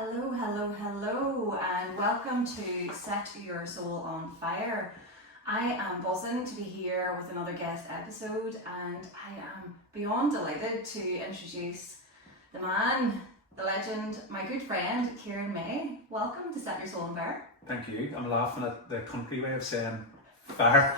Hello, hello, hello, and welcome to Set Your Soul on Fire. I am buzzing to be here with another guest episode, and I am beyond delighted to introduce the man, the legend, my good friend, Ciaran May. Welcome to Set Your Soul on Fire. Thank you. I'm laughing at the country way of saying fire.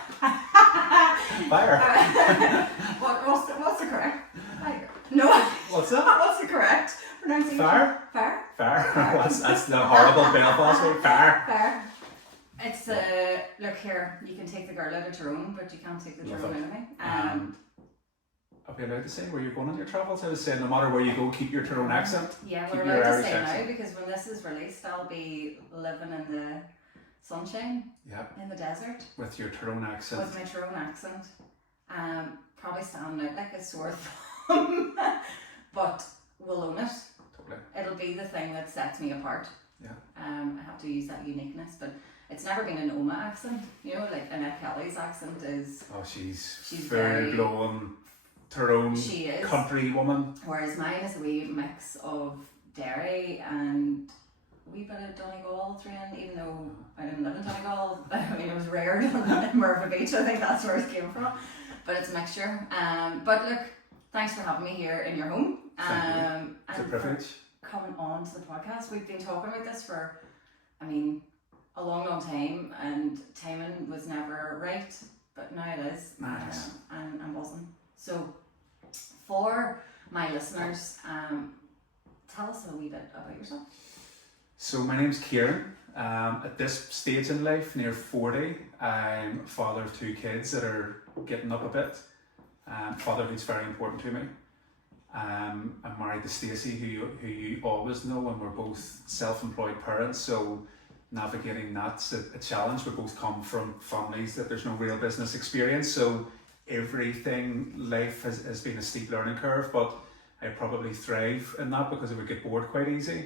Fire. What's the correct? Fire. No. What's that? What's the correct pronunciation? Fire? Fire? Fire. That's the horrible Belfast way. Fire. Fire. It's look here, you can take the girl out of Tyrone, but you can't take the Tyrone out of me. Are we allowed to say where you're going on your travels? I was saying no matter where you go, keep your Tyrone accent. Yeah, keep we're your allowed to Irish say accent. now because when this is released, I'll be living in the sunshine, in the desert, With your Tyrone accent. with my Tyrone accent. Probably standing out like a sore thumb, but we'll own it. Totally. It'll be the thing that sets me apart. Yeah. I have to use that uniqueness, but it's never been an Oma accent. You know, like Annette Kelly's accent is. Oh, she's very- very glowing Tyrone She is. country woman. Whereas mine is a wee mix of Derry and a wee bit of Donegal through in, even though I didn't live in Donegal. I mean, it was reared in Murphy Beach. I think that's where it came from. But it's a mixture. But look, thanks for having me here in your home. Thank you. It's a and privilege. for coming on to the podcast. We've been talking about this for, I mean, a long, long time, and timing was never right, but now it is. Nice. And I'm buzzing. So, for my listeners, tell us a wee bit about yourself. So my name's Ciaran. At this stage in life, near 40, I'm a father of 2 kids that are getting up a bit. Fatherhood's very important to me. I'm married to Stacey, who you always know, and we're both self-employed parents, so navigating that's a challenge. We both come from families that there's no real business experience, so everything, life has been a steep learning curve, but I probably thrive in that because I would get bored quite easy.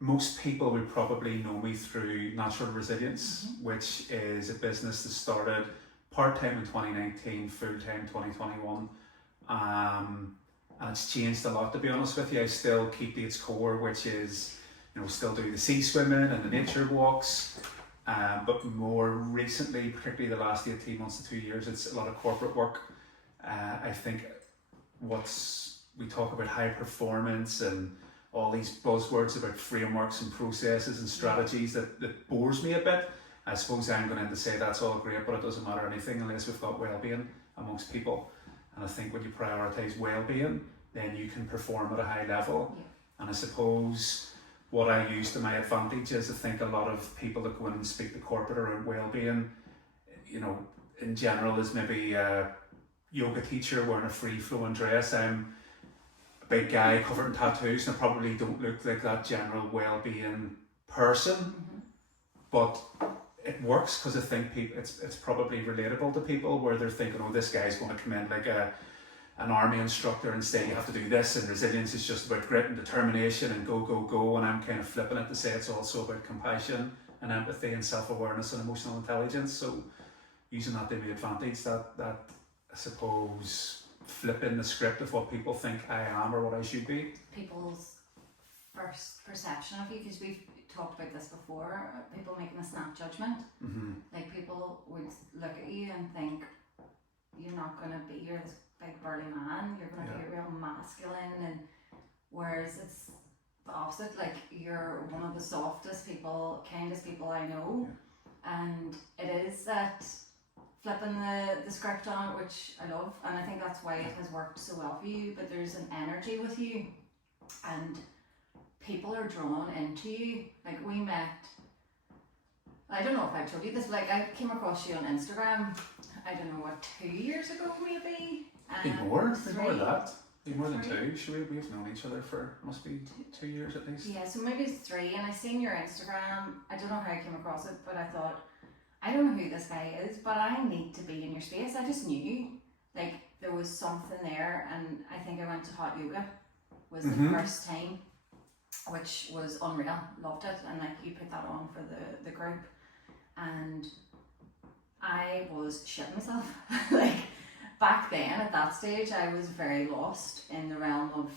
Most people would probably know me through Natural Resilience, which is a business that started part-time in 2019, full-time 2021. And it's changed a lot, to be honest with you. I still keep to its core, which is, still do the sea swimming and the nature walks. But more recently, particularly the last 18 months to 2 years, it's a lot of corporate work. I think we talk about high performance and all these buzzwords about frameworks and processes and strategies that bores me a bit. I suppose I'm going to say that's all great, but it doesn't matter anything unless we've got well-being amongst people. And I think when you prioritise well-being, then you can perform at a high level. Yeah. And I suppose what I use to my advantage is I think a lot of people that go in and speak to corporate around well-being, in general is maybe a yoga teacher wearing a free-flowing dress. I'm a big guy covered in tattoos and I probably don't look like that general well-being person, but it works because I think it's probably relatable to people where they're thinking, oh, this guy's going to come in like an army instructor and say you have to do this, and resilience is just about grit and determination and go, and I'm kind of flipping it to say it's also about compassion and empathy and self-awareness and emotional intelligence. So using that to my advantage, that I suppose flipping the script of what people think I am or what I should be. People's first perception of you, because we've talked about this before, people making a snap judgment. Like people would look at you and think you're not going to be, you're this big burly man, you're going to be real masculine, and whereas it's the opposite, like you're one of the softest people, kindest people I know, and it is that flipping the script on it, which I love, and I think that's why it has worked so well for you. But there's an energy with you and people are drawn into you. Like we met, I don't know if I've told you this, but like I came across you on Instagram, I don't know what, 2 years ago maybe? Be more than three. that. Be more than 3. 2. Sure, we've known each other for, must be 2 years at least. Yeah, so maybe it's 3, and I seen your Instagram. I don't know how I came across it, but I thought, I don't know who this guy is, but I need to be in your space. I just knew, like, there was something there, and I think I went to hot yoga, was the first time, which was unreal. Loved it, and like you put that on for the group, and I was shitting myself. Like, back then, at that stage, I was very lost in the realm of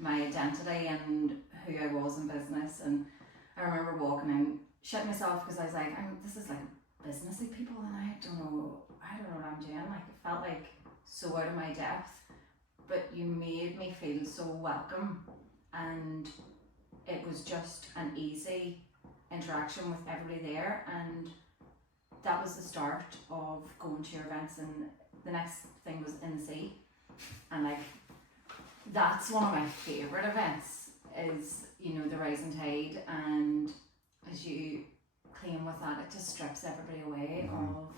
my identity and who I was in business. And I remember walking in, shitting myself because I was like, this is like businessy people, and I don't know what I'm doing. Like, it felt like so out of my depth, but you made me feel so welcome, and it was just an easy interaction with everybody there. And that was the start of going to your events, and the next thing was in the sea. And like, that's one of my favourite events, is, you know, the Rising Tide. And as you claim with that, it just strips everybody away of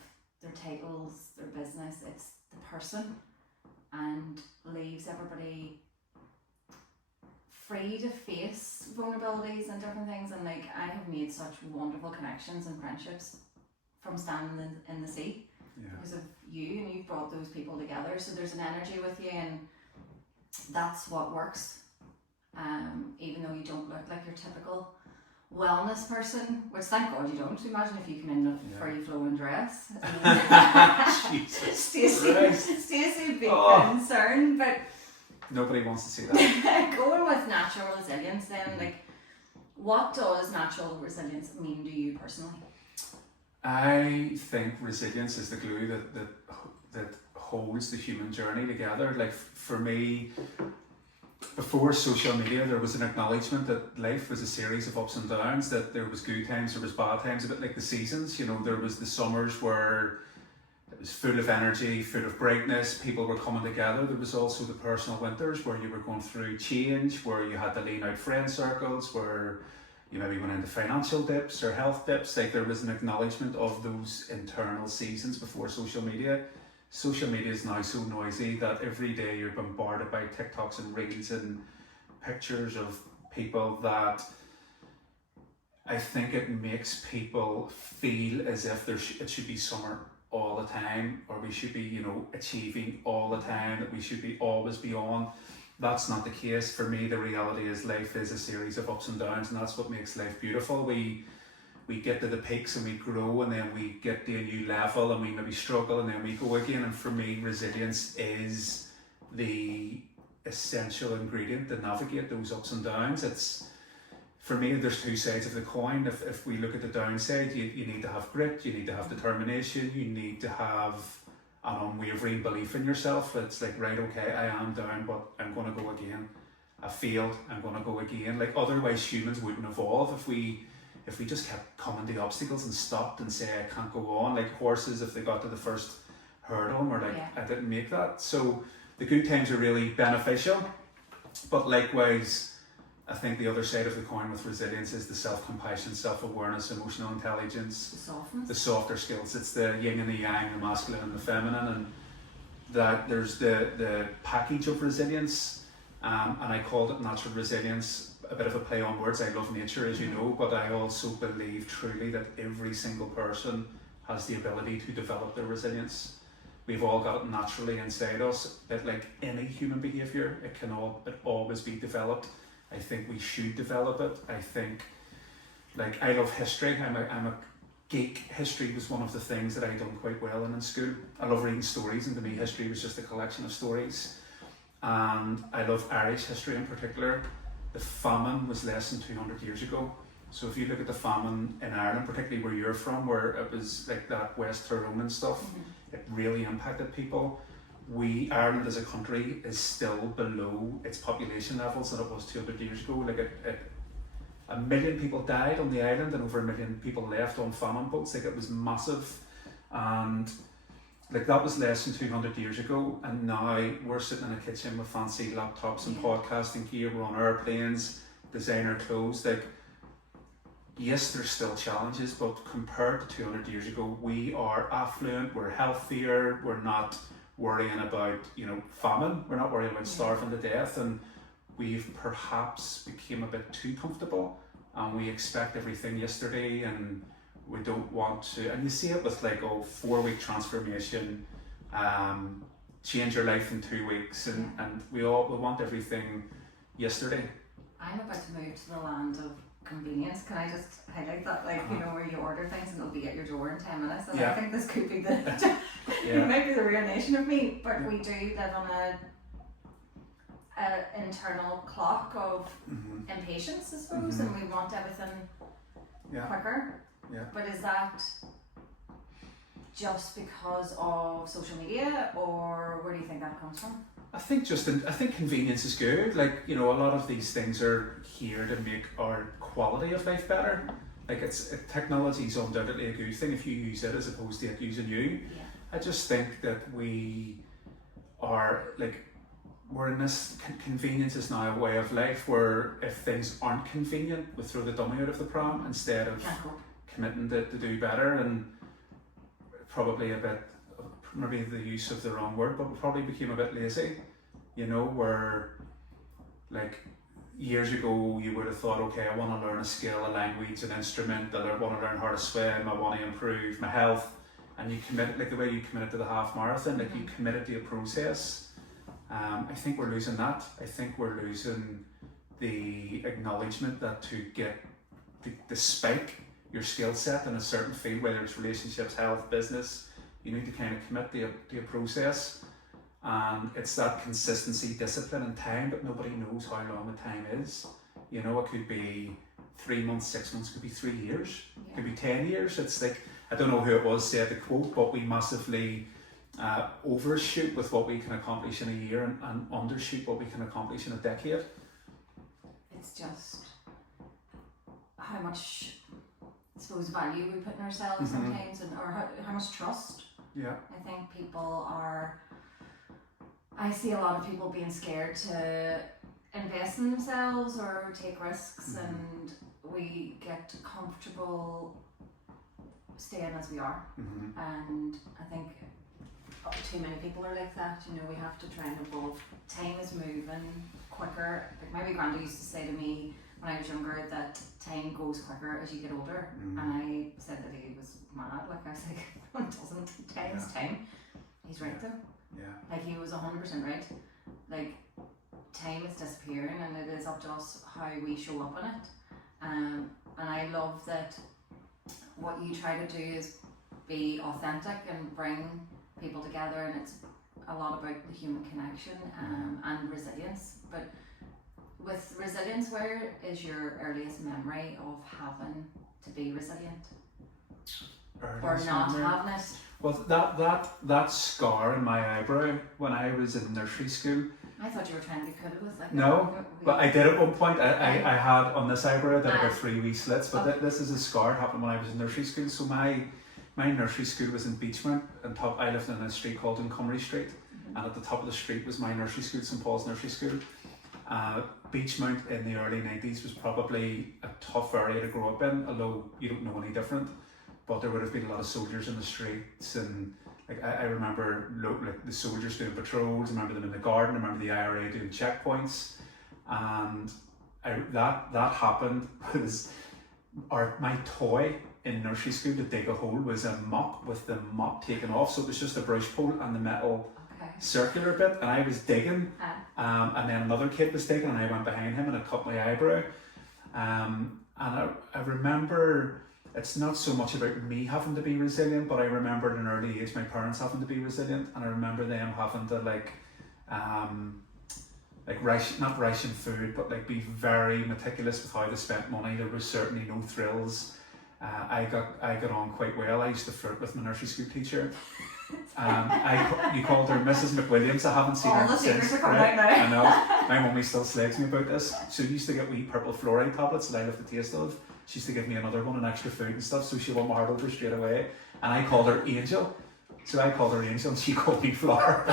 their titles, their business. It's the person, and leaves everybody free to face vulnerabilities and different things. And like, I have made such wonderful connections and friendships from standing in the sea because of you, and you've brought those people together. So there's an energy with you, and that's what works. Even though you don't look like your typical wellness person, which thank God you don't. Imagine if you come in a free flowing dress. Stacey would be concerned, but nobody wants to see that. Going with natural resilience then, like, what does natural resilience mean to you personally? I think resilience is the glue that holds the human journey together. Like, for me, before social media, there was an acknowledgement that life was a series of ups and downs, that there was good times, there was bad times, a bit like the seasons. You know, there was the summers where it was full of energy, full of brightness, people were coming together. There was also the personal winters where you were going through change, where you had to lean out friend circles, where you maybe went into financial dips or health dips. Like, there was an acknowledgement of those internal seasons before social media. Social media is now so noisy that every day you're bombarded by TikToks and reels and pictures of people that I think it makes people feel as if it should be summer all the time, or we should be, you know, achieving all the time, that we should be always be on. That's not the case. For me, the reality is life is a series of ups and downs, and that's what makes life beautiful. We get to the peaks and we grow, and then we get to a new level and we maybe struggle, and then we go again. And for me, resilience is the essential ingredient to navigate those ups and downs. It's, for me, there's two sides of the coin. If we look at the downside, you need to have grit, you need to have determination, you need to have an unwavering belief in yourself. It's like, right, okay, I am down, but I'm going to go again. I failed, I'm going to go again. Like, otherwise humans wouldn't evolve if we just kept coming to obstacles and stopped and say, I can't go on. Like horses, if they got to the first hurdle and were like, I didn't make that. So the good times are really beneficial, but likewise, I think the other side of the coin with resilience is the self-compassion, self-awareness, emotional intelligence, the softer skills. It's the yin and the yang, the masculine and the feminine, and that there's the package of resilience, and I called it natural resilience, a bit of a play on words. I love nature, as you know, but I also believe truly that every single person has the ability to develop their resilience. We've all got it naturally inside us, but like any human behaviour, it always be developed. I think we should develop it. I think, like, I love history. I'm a geek. History was one of the things that I done quite well in school. I love reading stories, and to me history was just a collection of stories. And I love Irish history in particular. The famine was less than 200 years ago. So if you look at the famine in Ireland, particularly where you're from, where it was like that West Tyrone and stuff, it really impacted people. Ireland as a country is still below its population levels that it was 200 years ago. Like, 1 million people died on the island and over 1 million people left on famine boats. Like, it was massive, and like, that was less than 200 years ago. And now we're sitting in a kitchen with fancy laptops and podcasting gear. We're on airplanes, designer clothes. Like, yes, there's still challenges, but compared to 200 years ago, we are affluent, we're healthier, we're not worrying about, you know, famine, we're not worrying about starving to death, and we've perhaps become a bit too comfortable, and we expect everything yesterday, and we don't want to, and you see it with like, 4-week transformation, change your life in 2 weeks, and we want everything yesterday. I'm about to move to the land of convenience. Can I just highlight that, like, you know, where you order things and it'll be at your door in 10 minutes, and I think this could be it might be the real nation of me, but we do live on an internal clock of impatience, I suppose, and we want everything quicker. Yeah. But is that just because of social media, or where do you think that comes from? I think convenience is good. Like, you know, a lot of these things are here to make our quality of life better. Like, technology is undoubtedly a good thing if you use it as opposed to it using you. Yeah. I just think that we are we're in this convenience is now a way of life where if things aren't convenient, we throw the dummy out of the pram instead of committing to do better. And probably a bit, maybe the use of the wrong word, but we probably became a bit lazy, you know, where like years ago you would have thought, okay, I want to learn a skill, a language, an instrument, I want to learn how to swim, I want to improve my health, and you commit, like the way you committed to the half marathon, like you committed to a process. I think we're losing that. I think we're losing the acknowledgement that to get the spike your skill set in a certain field, whether it's relationships, health, business, you need to kind of commit to a process, and it's that consistency, discipline and time, but nobody knows how long the time is. You know, it could be 3 months, 6 months, could be 3 years, could be 10 years. It's like, I don't know who it was said the quote, but we massively overshoot with what we can accomplish in a year and undershoot what we can accomplish in a decade. It's just how much, I suppose, value we put in ourselves sometimes, or how much trust. Yeah. I think I see a lot of people being scared to invest in themselves or take risks, and we get comfortable staying as we are. And I think too many people are like that. You know, we have to try and evolve. Time is moving quicker. Like my wee granddad used to say to me when I was younger that time goes quicker as you get older, and I said that he was mad. Like, I was like, no, it doesn't. Time's time. He's right though. Yeah. Like, he was 100% right. Like, time is disappearing, and it is up to us how we show up in it. And I love that what you try to do is be authentic and bring people together, and it's a lot about the human connection and resilience. But with resilience, where is your earliest memory of having to be resilient? Or not having it? Well, that scar in my eyebrow when I was in nursery school. I thought you were trying to be cool with like. No, but I did at one point. I had on this eyebrow that about 3 wee slits, but this is a scar happened when I was in nursery school. So my nursery school was in Beachmount, and I lived in a street called Montgomery Street, and at the top of the street was my nursery school, St Paul's Nursery School. Beachmount in the early 90s was probably a tough area to grow up in, although you don't know any different. But there would have been a lot of soldiers in the streets, and like I remember like the soldiers doing patrols. I remember them in the garden. I remember the IRA doing checkpoints, and that happened was my toy in nursery school to dig a hole was a mop with the mop taken off, so it was just a brush pole and the metal circular bit, and I was digging, and then another kid was digging, and I went behind him and I cut my eyebrow, and I remember. It's not so much about me having to be resilient, but I remember at an early age my parents having to be resilient, and I remember them having to not ration food, but like be very meticulous with how they spent money. There was certainly no thrills. I got on quite well. I used to flirt with my nursery school teacher. You called her Mrs. McWilliams. I haven't seen her the since. secrets are coming out now. I know. My mummy still slags me about this. She used to get wee purple fluoride tablets that I love the taste of. She used to give me another one and extra food and stuff, so she won my heart over straight away. And I called her Angel. So I called her Angel and she called me Flower.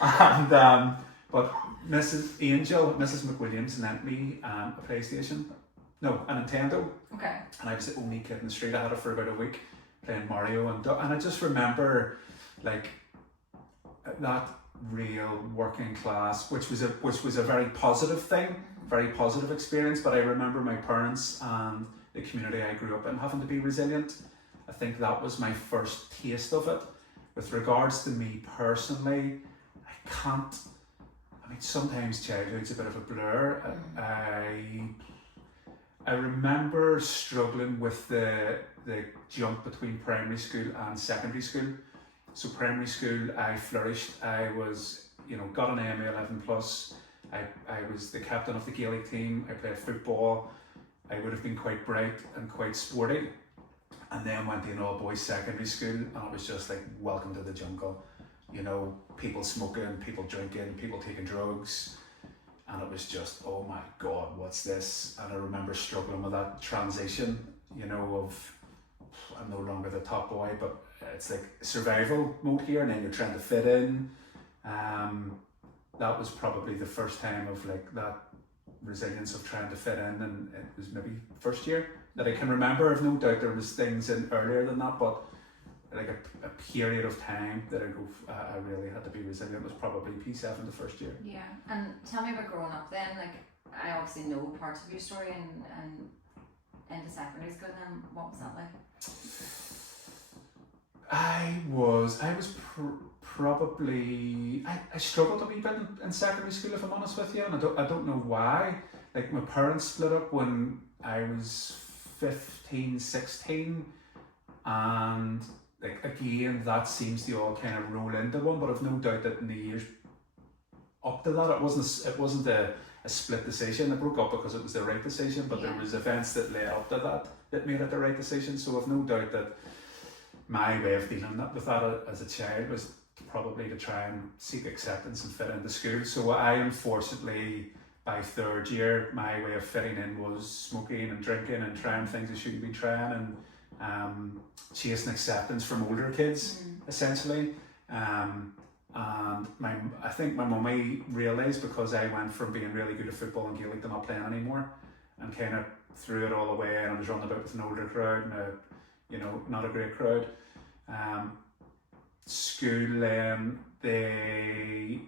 And but Mrs. McWilliams lent me a PlayStation. No, a Nintendo. Okay. And I was the only kid in the street. I had it for about a week playing Mario and I just remember like that real working class, which was a very positive thing. Very positive experience, but I remember my parents and the community I grew up in having to be resilient. I think that was my first taste of it. With regards to me personally, sometimes childhood's a bit of a blur. I remember struggling with the jump between primary school and secondary school. So primary school, I flourished. I was, got an AMA 11+. I was the captain of the Gaelic team. I played football. I would have been quite bright and quite sporty. And then went to an all-boys secondary school, and it was just like, welcome to the jungle. You know, people smoking, people drinking, people taking drugs. And it was just, oh my God, what's this? And I remember struggling with that transition, you know, of I'm no longer the top boy, but it's like survival mode here, and then you're trying to fit in. That was probably the first time of like that resilience of trying to fit in, and it was maybe first year that I can remember. I've no doubt there was things in earlier than that, but like a period of time that I really had to be resilient was probably P7 the first year. Yeah, and tell me about growing up then. Like, I obviously know parts of your story and into secondary school. Then what was that like? I struggled a wee bit in secondary school, if I'm honest with you, and I don't know why. Like, my parents split up when I was 15, 16, and like again, that seems to all kind of roll into one, but I've no doubt that in the years up to that, it wasn't a split decision. I broke up because it was the right decision, but there was events that led up to that made it the right decision. So I've no doubt that my way of dealing with that as a child was probably to try and seek acceptance and fit into school. So I, unfortunately, by third year, my way of fitting in was smoking and drinking and trying things I shouldn't be trying, and chasing acceptance from older kids, essentially. And I think my mummy realised, because I went from being really good at football and Gaelic to not playing anymore, and kind of threw it all away, and I was running about with an older crowd and not a great crowd. School then,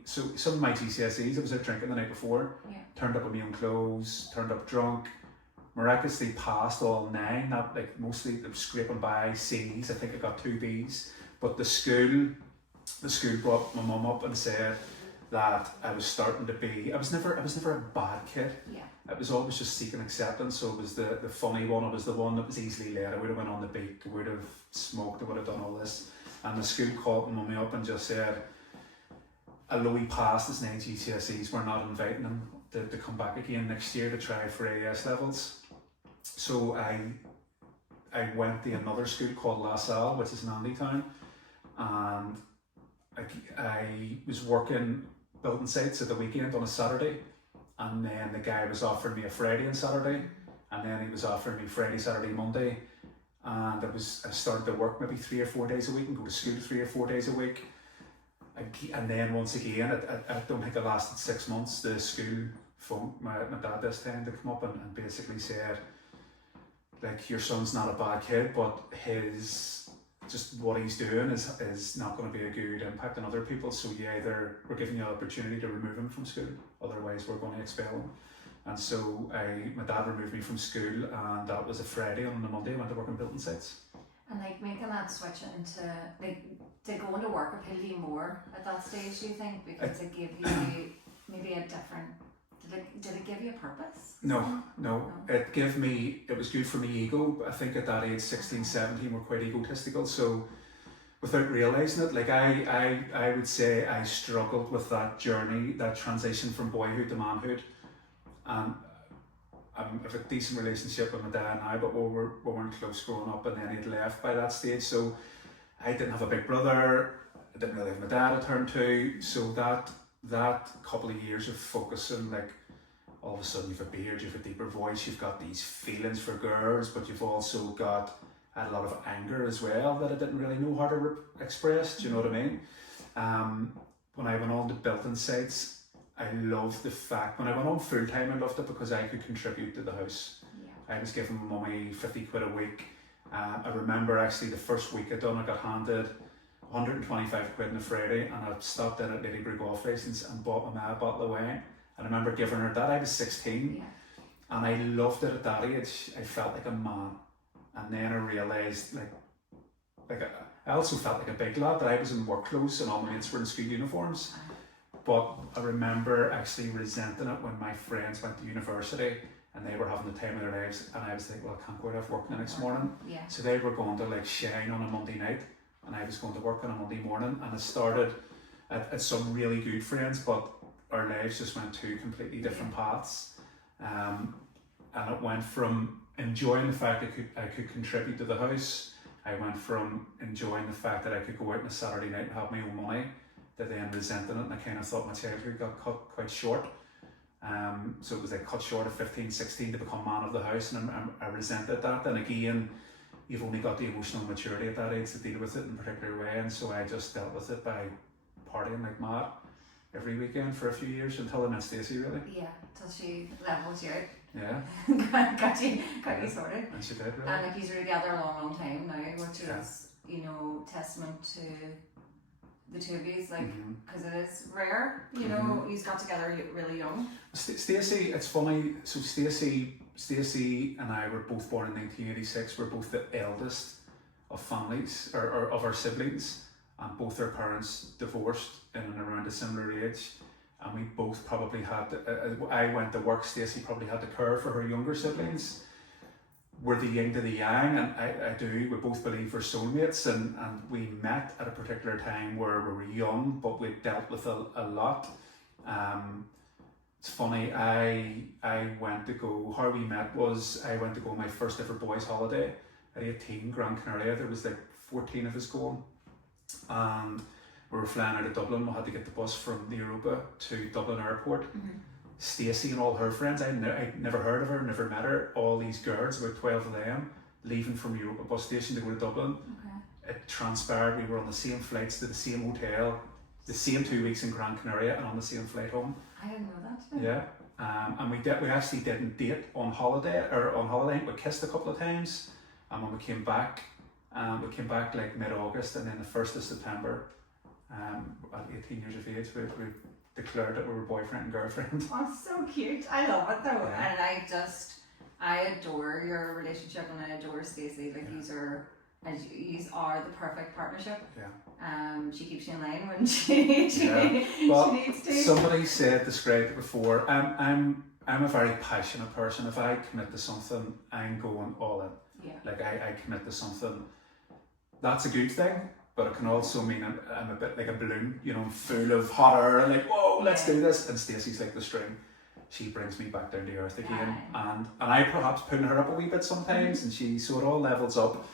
so some of my GCSEs, I was out drinking the night before, turned up in my own clothes, turned up drunk, miraculously passed all 9, not like mostly scraping by C's. I think I got 2 B's, but the school brought my mum up and said that I was starting to be, I was never a bad kid. I was always just seeking acceptance. So it was the funny one, it was the one that was easily led. I would have went on the beat, I would have smoked, I would have done all this. And the school called my mummy up and just said, although he passed his 9 GCSEs, we're not inviting him to come back again next year to try for AS levels. So I went to another school called La Salle, which is in Andytown, and I was working building sites at the weekend on a Saturday, and then the guy was offering me a Friday and Saturday, and then he was offering me Friday, Saturday, Monday, and I started to work maybe 3 or 4 days a week and go to school 3 or 4 days a week. And then once again, I don't think it lasted 6 months. The school phoned my dad this time to come up and basically said, like, your son's not a bad kid, but just what he's doing is not going to be a good impact on other people. So either we're giving you an opportunity to remove him from school, otherwise we're going to expel him. And so my dad removed me from school, and that was a Friday, and on a Monday I went to work on building sites. And like making that switch into like, did going to work appeal to you more at that stage, do you think? Because it gave you maybe a different, did it give you a purpose? No. It was good for my ego. I think at that age, 16, 17, we're quite egotistical. So without realising it, like I would say I struggled with that journey, that transition from boyhood to manhood. And I have a decent relationship with my dad now, but we weren't close growing up, and then he'd left by that stage. So I didn't have a big brother, I didn't really have my dad to turn to. So that couple of years of focusing, like, all of a sudden you've a beard, you've a deeper voice, you've got these feelings for girls, but you've also had a lot of anger as well that I didn't really know how to express. Do you know what I mean? When I went on to building sites, I loved the fact, when I went on full time, I loved it because I could contribute to the house. I was giving my mummy 50 quid a week. I remember actually the first week I got handed 125 quid on a Friday, and I stopped in at Ladybrook Golf License and bought my ma a bottle of wine. And I remember giving her that. I was 16, and I loved it at that age. I felt like a man. And then I realised, I also felt like a big lad, that I was in work clothes and all my mates were in school uniforms. But I remember actually resenting it when my friends went to university and they were having the time of their lives, and I was like, well, I can't go out of work the next morning. So they were going to like shine on a Monday night, and I was going to work on a Monday morning. And I started at some really good friends, but our lives just went two completely different paths, and it went from enjoying the fact I could contribute to the house. I went from enjoying the fact that I could go out on a Saturday night and have my own money, to then resenting it, and I kind of thought my childhood got cut quite short. So it was like cut short of 15, 16 to become man of the house, and I resented that. And again, you've only got the emotional maturity at that age to deal with it in a particular way, and so I just dealt with it by partying like mad every weekend for a few years until I met Stacey, really. Yeah, till she levels you out. Yeah. got you sorted. And she did, really. And like, you're together a long, long time now, which Yeah. is, you know, testament to the two of you, like, Mhm. because it is rare, you know, Mhm. you got together really young. Stacey, it's funny, so Stacey and I were both born in 1986. We're both the eldest of families, or of our siblings, and both our parents divorced in and around a similar age, and we both probably had, I went to work, Stacey probably had to care for her younger siblings. We're the yin to the yang, and I do, we both believe we're soulmates, and we met at a particular time where we were young, but we dealt with a lot. It's funny, I went to go, how we met was, I went to go on my first ever boys holiday at 18, Gran Canaria. There was like 14 of us going, and we were flying out of Dublin. We had to get the bus from the Europa to Dublin Airport. Mm-hmm. Stacey and all her friends, I'd never heard of her, never met her, all these girls, about 12 of them, leaving from Europa bus station to go to Dublin. Okay. It transpired we were on the same flights to the same hotel, the same 2 weeks in Gran Canaria, and on the same flight home. I didn't know that. Yeah. And we actually didn't date on holiday. We kissed a couple of times, and when we came back like mid-August, and then the 1st of September, at 18 years of age, we declared that we were boyfriend and girlfriend. Oh, so cute. I love it though. Yeah. And I adore your relationship, and I adore Stacey. Like, yous are the perfect partnership. Yeah. She keeps you in line when she Well, she needs to. somebody described it before. I'm a very passionate person. If I commit to something, I'm going all in. Yeah. Like I commit to something. That's a good thing, but it can also mean I'm a bit like a balloon, you know, full of hot air, and like, whoa, let's do this. And Stacey's like the string. She brings me back down to earth again, and I perhaps putting her up a wee bit sometimes, and so it all levels up.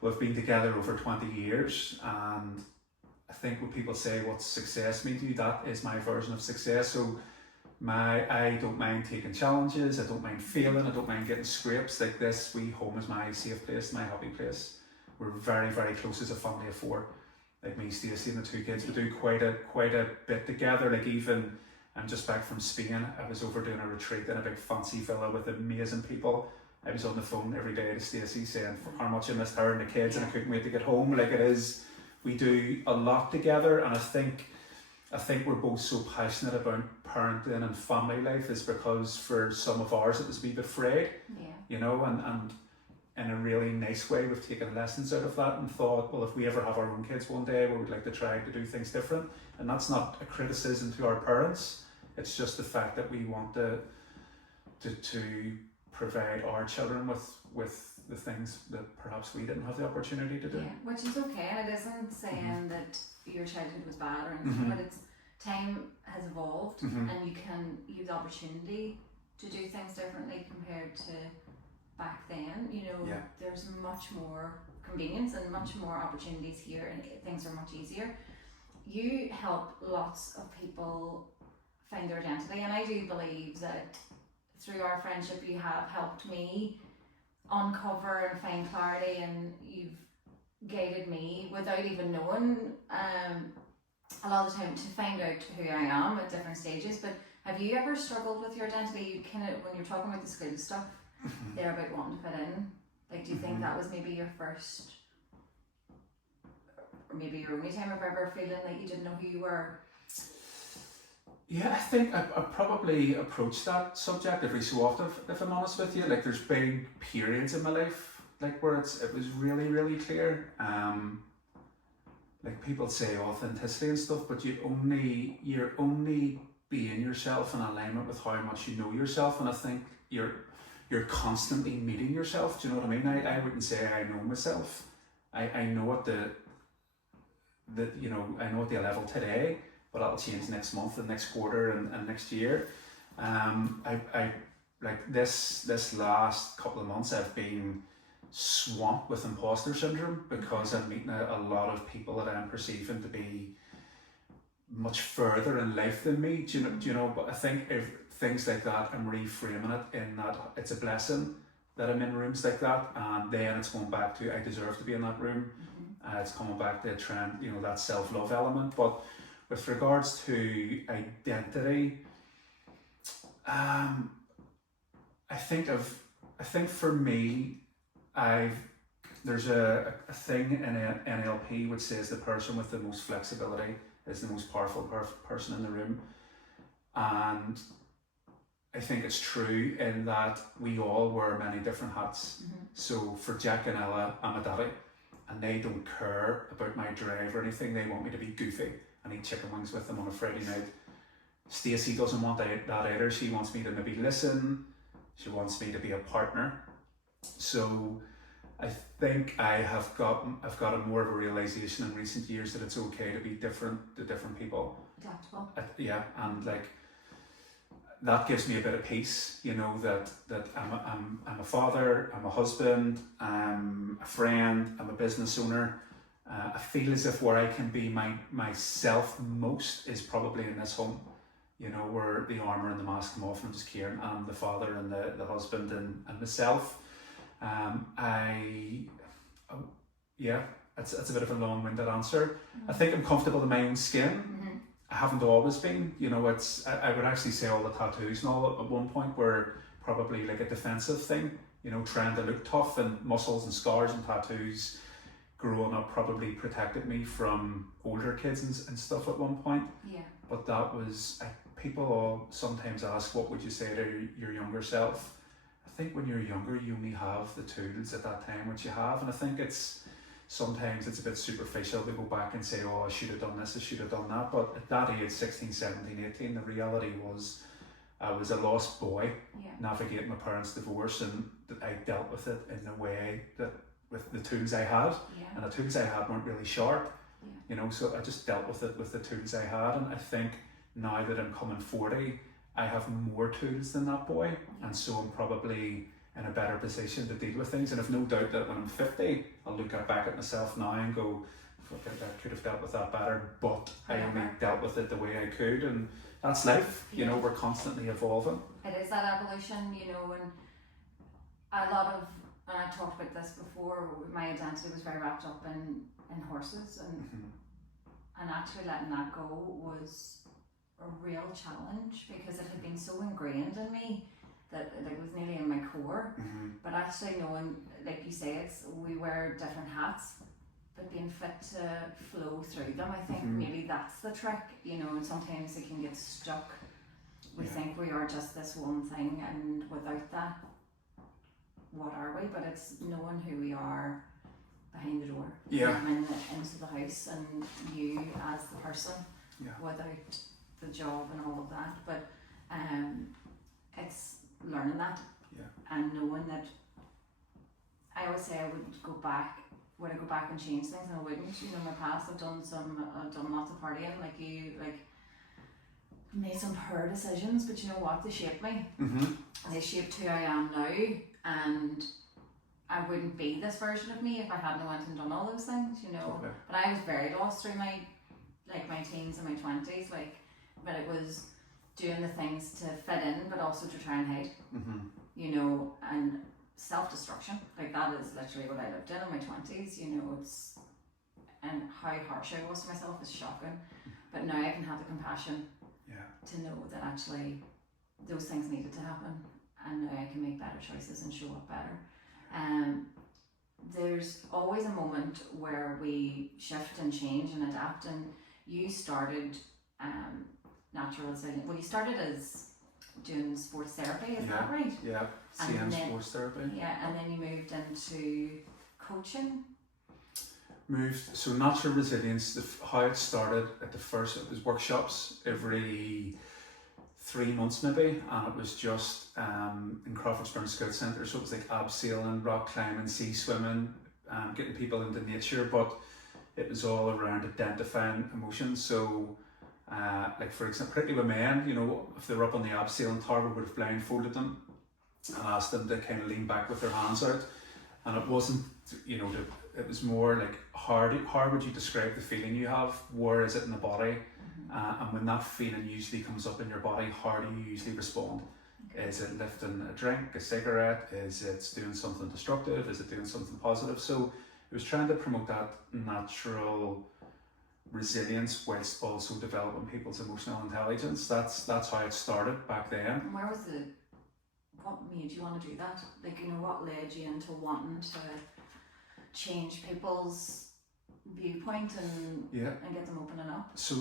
We've been together over 20 years, and I think when people say what's success mean to you, that is my version of success. So I don't mind taking challenges, I don't mind failing, I don't mind getting scrapes like this. Home is my safe place, my happy place. We're very, very close as a family of four. Like me, Stacey, and the two kids. We do quite a bit together. Like, even I'm just back from Spain. I was over doing a retreat in a big fancy villa with amazing people. I was on the phone every day to Stacey saying how much I missed her and the kids, and I couldn't wait to get home. Like, we do a lot together, and I think we're both so passionate about parenting and family life is because for some of ours it was a wee bit frayed, you know, and in a really nice way we've taken lessons out of that and thought, well, if we ever have our own kids one day, we would like to try to do things different. And that's not a criticism to our parents, it's just the fact that we want to provide our children with the things that perhaps we didn't have the opportunity to do. Yeah, which is okay, and it isn't saying that your childhood was bad or anything, Mhm. but it's time has evolved, Mhm. and you have the opportunity to do things differently compared to back then. You know, Yeah. there's much more convenience and much more opportunities here, and things are much easier. You help lots of people find their identity, and I do believe that through our friendship you have helped me uncover and find clarity, and you've guided me without even knowing a lot of the time to find out who I am at different stages. But have you ever struggled with your identity? You kind of, when you're talking about the school stuff, they're about wanting to fit in. Like, do you think that was maybe your first, or maybe your only time of ever feeling like you didn't know who you were? Yeah, I think I probably approach that subject every so often, if I'm honest with you. Like, there's big periods in my life, like, where it was really, really clear. Like, people say authenticity and stuff, but you're only being yourself in alignment with how much you know yourself. And I think you're constantly meeting yourself. Do you know what I mean? I wouldn't say I know myself. I know at the I know at the level today. but that'll change next month and next quarter and next year. I like this last couple of months I've been swamped with imposter syndrome because I'm meeting a lot of people that I'm perceiving to be much further in life than me. Do you know? But I think if things like that, I'm reframing it in that it's a blessing that I'm in rooms like that, and then it's going back to I deserve to be in that room. It's coming back to trend, that self-love element. But with regards to identity, I think for me, there's a thing in NLP which says the person with the most flexibility is the most powerful person in the room, and I think it's true in that we all wear many different hats. So for Jack and Ella, I'm a daddy, and they don't care about my drive or anything. They want me to be goofy and eat chicken wings with them on a Friday night. Stacey doesn't want that either. She wants me to maybe listen. She wants me to be a partner. So I think I've got a more of a realization in recent years that it's okay to be different to different people. Adaptable. Yeah, and like that gives me a bit of peace, that I'm a father, I'm a husband, I'm a friend, I'm a business owner. I feel as if where I can be myself most is probably in this home, where the armour and the mask come off and I'm just Ciaran. I'm the father and the husband and myself. It's a bit of a long-winded answer. I think I'm comfortable in my own skin. I haven't always been, I would actually say all the tattoos and all at one point were probably like a defensive thing, trying to look tough, and muscles and scars and tattoos growing up probably protected me from older kids and stuff at one point. Yeah. But that was, people all sometimes ask, what would you say to your younger self? I think when you're younger, you only have the tools at that time which you have, and I think sometimes it's a bit superficial to go back and say, oh, I should have done this, I should have done that. But at that age, 16, 17, 18, the reality was I was a lost boy navigating my parents' divorce, and that I dealt with it in a way that with the tools I had. And the tools I had weren't really sharp, so I just dealt with it with the tools I had. And I think now that I'm coming 40, I have more tools than that boy, and so I'm probably in a better position to deal with things. And I've no doubt that when I'm 50, I'll look back at myself now and go, fuck, I could have dealt with that better, but I only dealt with it the way I could, and that's life. We're constantly evolving. It is that evolution, and a lot of, and I talked about this before, my identity was very wrapped up in horses, and actually letting that go was a real challenge, because it had been so ingrained in me that it was nearly in my core. But actually knowing, like you say, we wear different hats, but being fit to flow through them, I think maybe that's the trick, and sometimes it can get stuck. We think we are just this one thing, and without that, what are we? But it's knowing who we are behind the door, into the house, and you as the person, without the job and all of that. But it's learning that, and knowing that. I always say I would go back. Would I go back and change things? And I wouldn't. In my past, I've done lots of partying, made some poor decisions, but you know what? They shaped me. They shaped who I am now, and I wouldn't be this version of me if I hadn't went and done all those things, Okay. But I was very lost through my teens and my 20s, but it was doing the things to fit in, but also to try and hide, and self-destruction. That is literally what I lived in my 20s, it's, and how harsh I was to myself is shocking. But now I can have the compassion to know that actually those things needed to happen, and now I can make better choices and show up better. There's always a moment where we shift and change and adapt, and you started natural resilience. Well, you started as doing sports therapy, is that right? Yeah, CM sports therapy. Yeah, and then you moved into coaching. So natural resilience, how it started at the first, it was workshops every 3 months maybe, and it was just in Crawfordsburn Scout Centre, so it was like abseiling, rock climbing, sea swimming, getting people into nature, but it was all around identifying emotions. So Like for example, particularly with men, you know, if they were up on the abseiling tower, we would have blindfolded them and asked them to kind of lean back with their hands out. And it wasn't, you know, it was more like how would you describe the feeling you have? Where is it in the body? And when that feeling usually comes up in your body, how do you usually respond? Okay. Is it lifting a drink, a cigarette? Is it doing something destructive? Is it doing something positive? So it was trying to promote that natural resilience whilst also developing people's emotional intelligence. That's how it started back then. And what made you want to do that? Like, you know, what led you into wanting to change people's viewpoint and get them opening up? So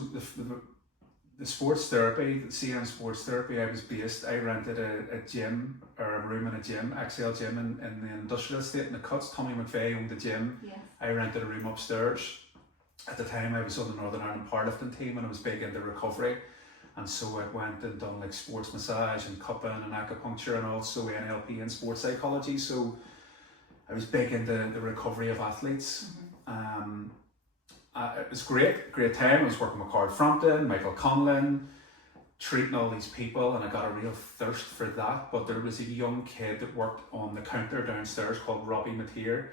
the sports therapy, the Ciaran sports therapy, I rented a gym or a room in a gym, XL gym in the industrial estate in the Cuts. Tommy McVeigh owned the gym. Yes. I rented a room upstairs. At the time I was on the Northern Ireland powerlifting team and I was big into recovery. And so I went and done like sports massage and cupping and acupuncture and also NLP and sports psychology. So I was big into the recovery of athletes. It was great time. I was working with Carl Frampton, Michael Conlon, treating all these people, and I got a real thirst for that. But there was a young kid that worked on the counter downstairs called Robbie Mateer,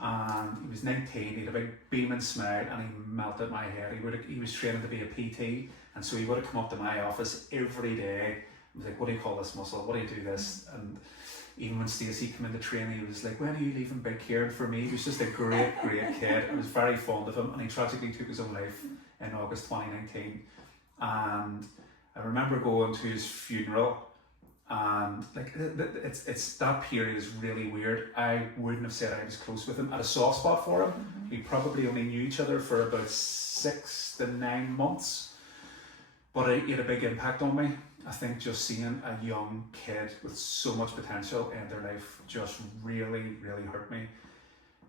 and he was 19, he had a big beaming smile and he melted my head. He was training to be a PT, and so he would have come up to my office every day. I was like, what do you call this muscle? What do you do this? And even when Stacey came in to train, he was like, when are you leaving Big Ciaran for me? He was just a great kid. I was very fond of him, and he tragically took his own life in August 2019. And I remember going to his funeral, and like it's that period is really weird. I wouldn't have said I was close with him. I had a soft spot for him. We probably only knew each other for about 6 to 9 months, but it had a big impact on me. I think just seeing a young kid with so much potential in their life just really hurt me.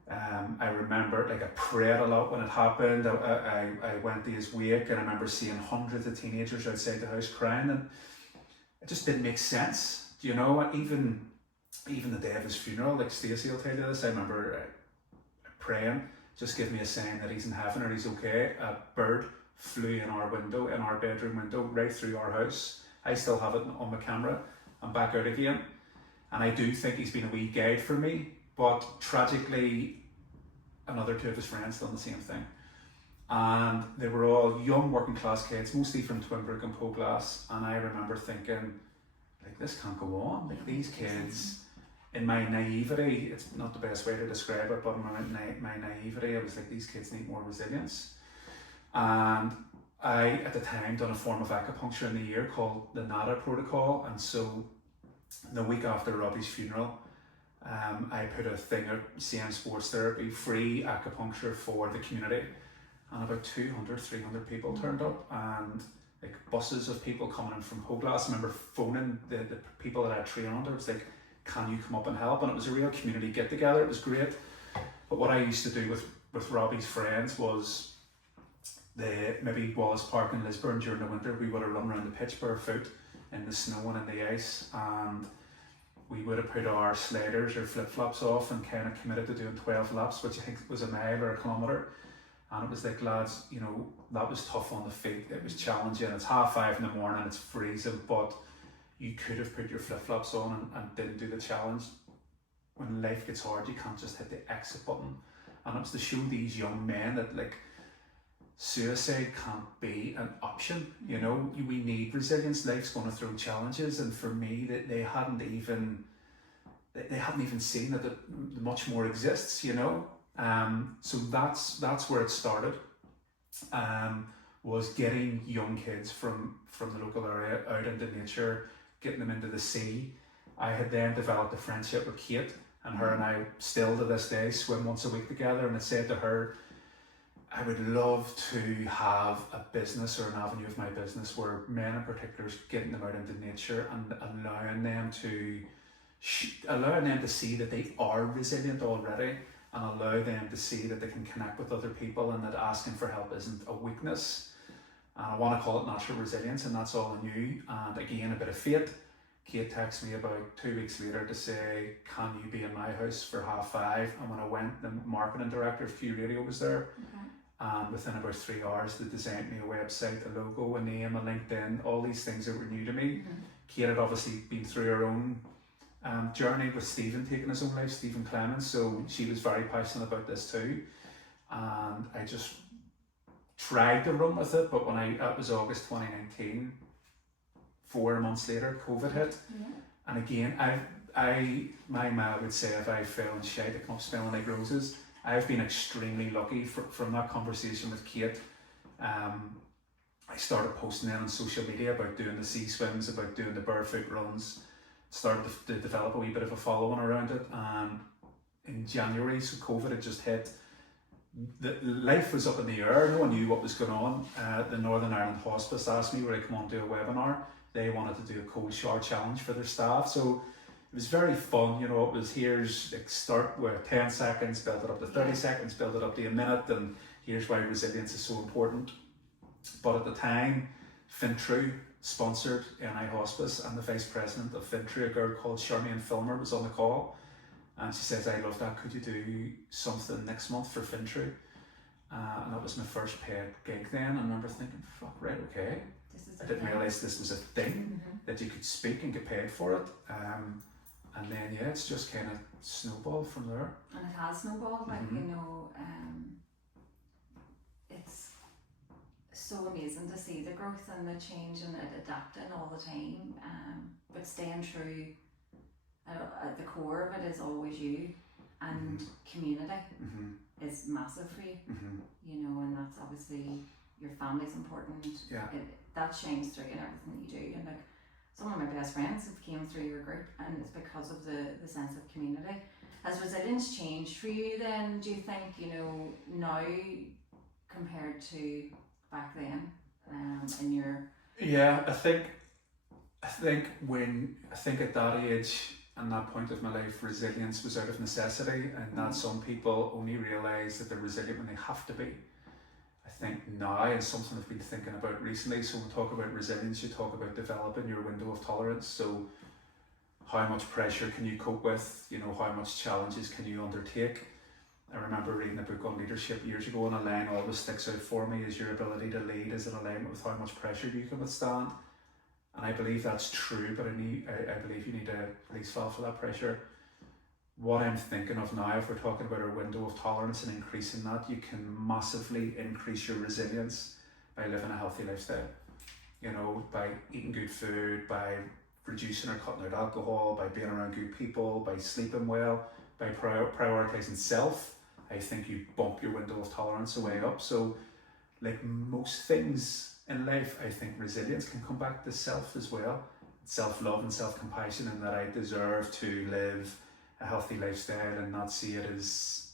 I remember, like, I prayed a lot when it happened. I went to his wake, and I remember seeing hundreds of teenagers outside the house crying, and it just didn't make sense, you know. And even the day of his funeral, like Stacey will tell you this, I remember praying, just give me a sign that he's in heaven or he's okay. A bird flew in our window, in our bedroom window, right through our house. I still have it on my camera, and back out again. And I do think he's been a wee guide for me, but tragically, another two of his friends done the same thing. And they were all young working class kids, mostly from Twinbrook and Poglass. And I remember thinking, like, this can't go on. Like, these kids, in my naivety, it's not the best way to describe it, but in my naivety, I was like, these kids need more resilience. And I, at the time, done a form of acupuncture in the ear called the NADA protocol. And so the week after Robbie's funeral, I put a thing out, Ciaran Sports Therapy, free acupuncture for the community. And about 200, 300 people turned up, and like buses of people coming in from Poglass. I remember phoning the people that I trained under. It was like, can you come up and help? And it was a real community get together. It was great. But what I used to do with Robbie's friends was, maybe Wallace Park in Lisburn during the winter, we would have run around the pitch barefoot in the snow and in the ice, and we would have put our sliders or flip-flops off and kind of committed to doing 12 laps, which I think was a mile or a kilometre. And it was like, lads, you know, that was tough on the feet. It was challenging. It's 5:30 in the morning, it's freezing, but you could have put your flip-flops on and didn't do the challenge. When life gets hard, you can't just hit the exit button. And it was to show these young men that, like, suicide can't be an option. You know, we need resilience. Life's going to throw challenges, and for me, that they hadn't even seen that much more exists. You know, so that's where it started. Was getting young kids from the local area out into nature, getting them into the sea. I had then developed a friendship with Kate, and her and I still to this day swim once a week together. And I said to her, I would love to have a business or an avenue of my business where men in particular is getting them out into nature and allowing them to see that they are resilient already, and allow them to see that they can connect with other people, and that asking for help isn't a weakness. And I want to call it natural resilience, and that's all I knew. And again, a bit of fate. Kate texted me about 2 weeks later to say, can you be in my house for 5:30? And when I went, the marketing director of Q Radio was there. Okay. And within about 3 hours, they designed me a website, a logo, a name, a LinkedIn, all these things that were new to me. Kate had obviously been through her own journey with Stephen taking his own life, Stephen Clemens, so she was very passionate about this too. And I just tried to run with it, but that was August 2019, 4 months later, COVID hit. And again, my ma would say if I fell and shite, I come up smelling like roses. I've been extremely lucky from that conversation with Kate. I started posting then on social media about doing the sea swims, about doing the barefoot runs, started to develop a wee bit of a following around it. And in January, so COVID had just hit, the life was up in the air, no one knew what was going on. The Northern Ireland Hospice asked me would I come on to a webinar. They wanted to do a cold shower challenge for their staff, so it was very fun. It was here's like start with 10 seconds, build it up to 30 seconds, build it up to a minute, and here's why resilience is so important. But at the time, Fintru sponsored NI Hospice, and the vice president of Fintru, a girl called Ciaran May, was on the call, and she says, I love that, could you do something next month for Fintru? And that was my first paid gig then. I remember thinking, fuck, right, okay. I didn't realise this was a thing, that you could speak and get paid for it. And then, it's just kind of snowballed from there. And it has snowballed, it's so amazing to see the growth and the change and it adapting all the time, but staying true at the core of it is always you, and community is massive for you, and that's obviously your family's important. That shines through in everything that you do, and like some of my best friends have came through your group, and it's because of the sense of community. Has resilience changed for you then, do you think, now compared to back then, in your... I think at that age and that point of my life, resilience was out of necessity, and that some people only realise that they're resilient when they have to be. I think now, and something I've been thinking about recently, so when we talk about resilience, you talk about developing your window of tolerance. So how much pressure can you cope with? How much challenges can you undertake? I remember reading a book on leadership years ago, and a line always sticks out for me is your ability to lead is in alignment with how much pressure you can withstand. And I believe that's true, but I believe you need to at least fall for that pressure. What I'm thinking of now, if we're talking about our window of tolerance and increasing that, you can massively increase your resilience by living a healthy lifestyle. By eating good food, by reducing or cutting out alcohol, by being around good people, by sleeping well, by prioritising self. I think you bump your window of tolerance way up. So like most things in life, I think resilience can come back to self as well. Self-love and self-compassion, and that I deserve to live a healthy lifestyle and not see it as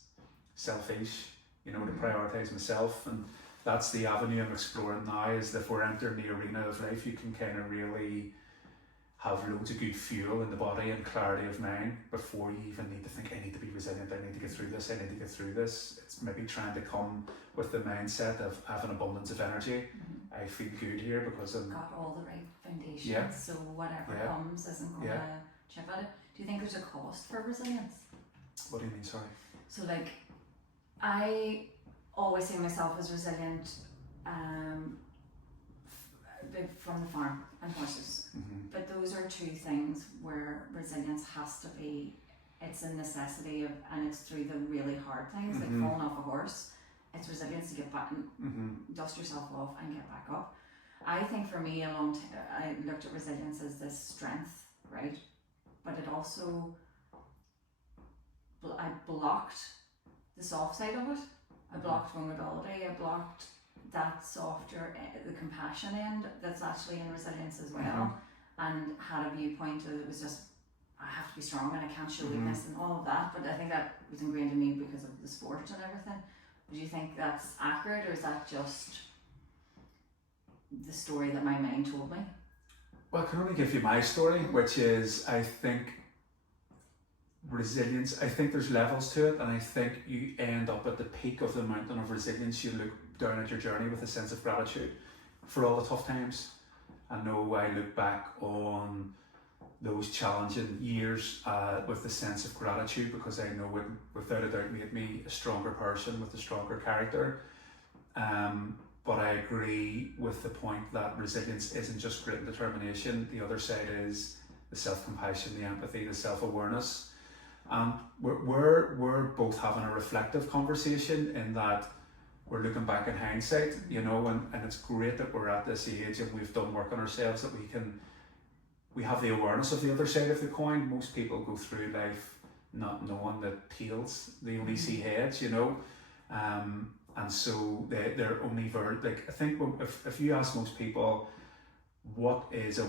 selfish, to prioritise myself. And that's the avenue I'm exploring now, is that if we're entering the arena of life, you can kind of really have loads of good fuel in the body and clarity of mind before you even need to think, I need to be resilient, I need to get through this, I need to get through this. It's maybe trying to come with the mindset of having abundance of energy. I feel good here because I'm got all the right foundations, so whatever comes isn't going to chip at it. Do you think there's a cost for resilience? What do you mean, sorry? So like, I always see myself as resilient from the farm and horses. But those are two things where resilience has to be, it's a necessity and it's through the really hard things, like falling off a horse. It's resilience to get back and dust yourself off and get back up. I think for me, I looked at resilience as this strength, right? But it also, I blocked the soft side of it. I blocked vulnerability. I blocked that softer, the compassion end that's actually in resilience as well. And had a viewpoint that it was just, I have to be strong and I can't show weakness and all of that. But I think that was ingrained in me because of the sport and everything. Do you think that's accurate, or is that just the story that my mind told me? Well, I can only give you my story, which is, I think resilience, I think there's levels to it, and I think you end up at the peak of the mountain of resilience. You look down at your journey with a sense of gratitude for all the tough times. I know I look back on those challenging years with a sense of gratitude, because I know it without a doubt made me a stronger person with a stronger character. But I agree with the point that resilience isn't just grit and determination. The other side is the self-compassion, the empathy, the self-awareness. And we're both having a reflective conversation in that we're looking back in hindsight, you know, and it's great that we're at this age and we've done work on ourselves, that we have the awareness of the other side of the coin. Most people go through life not knowing that tails, they only see heads, you know. And so they're only I think if you ask most people what is a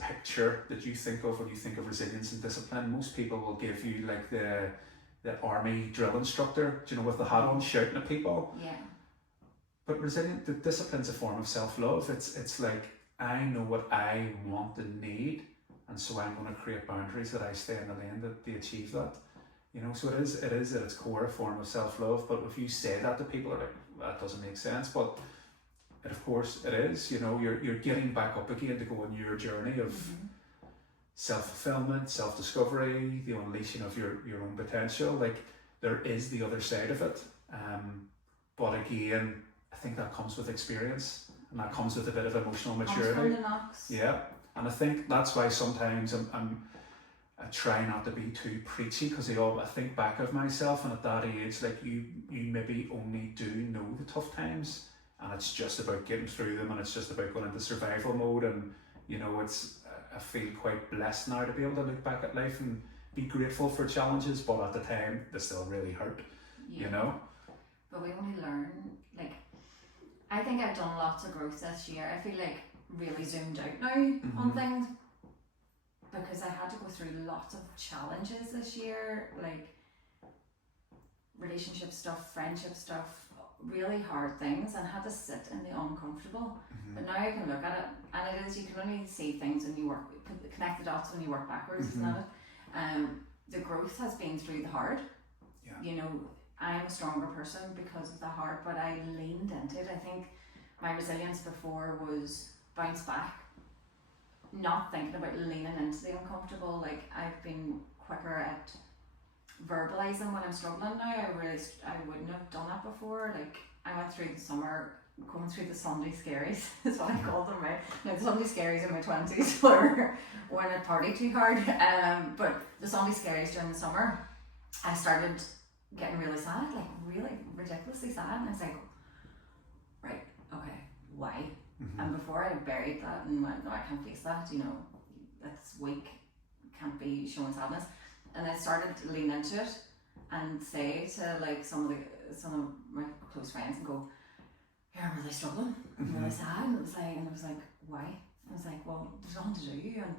picture that you think of when you think of resilience and discipline, most people will give you like the army drill instructor, you know, with the hat on shouting at people. Yeah. But the discipline's a form of self-love. It's like, I know what I want and need, and so I'm going to create boundaries that I stay in the lane that they achieve that. You know, so it is at its core a form of self-love. But if you say that to people, are like, that doesn't make sense. But of course it is. You know, you're getting back up again to go on your journey of self-fulfillment, self-discovery, the unleashing of your own potential. Like, there is the other side of it. But again, I think that comes with experience, and that comes with a bit of emotional maturity. Yeah, and I think that's why sometimes I try not to be too preachy, because I think back of myself, and at that age, like you maybe only do know the tough times, and it's just about getting through them, and it's just about going into survival mode. And you know, I feel quite blessed now to be able to look back at life and be grateful for challenges, but at the time they still really hurt. Yeah. You know. But we only learn, like, I think I've done lots of growth this year. I feel like really zoomed out now on things, because I had to go through lots of challenges this year, like relationship stuff, friendship stuff, really hard things, and had to sit in the uncomfortable. But now I can look at it, and it is, you can only see things when you connect the dots when you work backwards, isn't it? The growth has been through the hard. Yeah. You know, I'm a stronger person because of the hard, but I leaned into it. I think my resilience before was bounce back, not thinking about leaning into the uncomfortable. Like, I've been quicker at verbalizing when I'm struggling now. I wouldn't have done that before. Like, I went through the summer going through the Sunday scaries is what I call them, right? Now, the Sunday scaries in my 20s were when I partied too hard, but the Sunday scaries during the summer, I started getting really sad, like really ridiculously sad, and I was like, right, okay, why? And before I buried that and went, no, I can't face that, you know, that's weak, can't be showing sadness. And I started to lean into it and say to like some of my close friends and go, here, I'm really struggling, I'm really sad. And it was like, why? I was like, well, there's nothing to do, and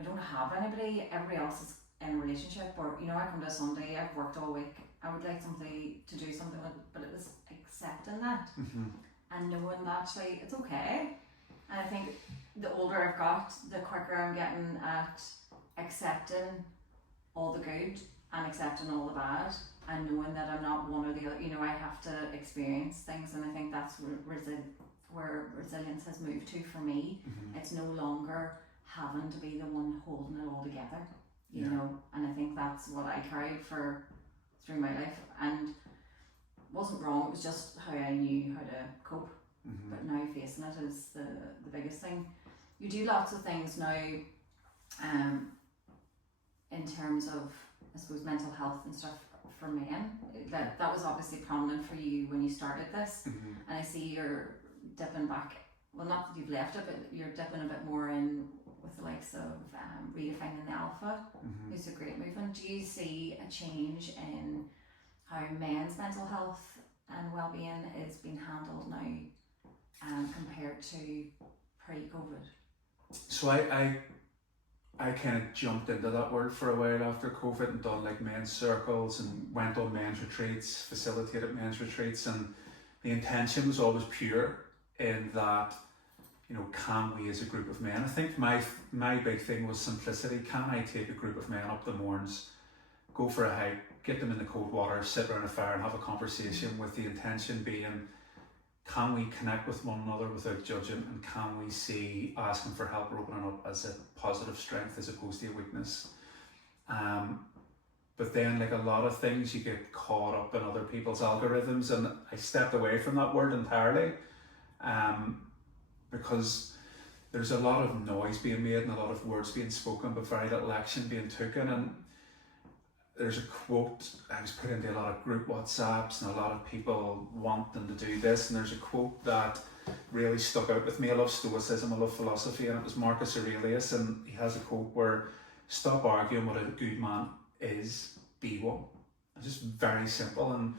I don't have anybody. Everybody else is in a relationship, or you know, I come to a Sunday, I've worked all week, I would like somebody to do something with, but it was accepting that and knowing that actually it's okay. And I think the older I've got, the quicker I'm getting at accepting all the good and accepting all the bad, and knowing that I'm not one or the other. You know, I have to experience things, and I think that's where resilience has moved to for me. It's no longer having to be the one holding it all together, you know, and I think that's what I carried through my life, and wasn't wrong, it was just how I knew how to cope. But now facing it is the biggest thing. You do lots of things now in terms of, I suppose, mental health and stuff for men. That was obviously prominent for you when you started this, and I see you're dipping back, well, not that you've left it, but you're dipping a bit more in with the likes of Redefining the Alpha, who's a great movement. Do you see a change in how men's mental health and well-being is being handled now compared to pre-COVID? So I kind of jumped into that world for a while after COVID and done like men's circles and went on men's retreats, facilitated men's retreats, and the intention was always pure in that, you know, can we as a group of men, I think my big thing was simplicity. Can I take a group of men up the Mourns, go for a hike, get them in the cold water, sit around a fire and have a conversation, with the intention being, can we connect with one another without judging, and can we see asking for help or opening up as a positive strength as opposed to a weakness? but then like a lot of things you get caught up in other people's algorithms, and I stepped away from that word entirely, because there's a lot of noise being made and a lot of words being spoken, but very little action being taken. And there's a quote, I was put into a lot of group WhatsApps and a lot of people wanting to do this, and there's a quote that really stuck out with me. I love Stoicism, I love philosophy, and it was Marcus Aurelius, and he has a quote where, stop arguing what a good man is, be one. It's just very simple, and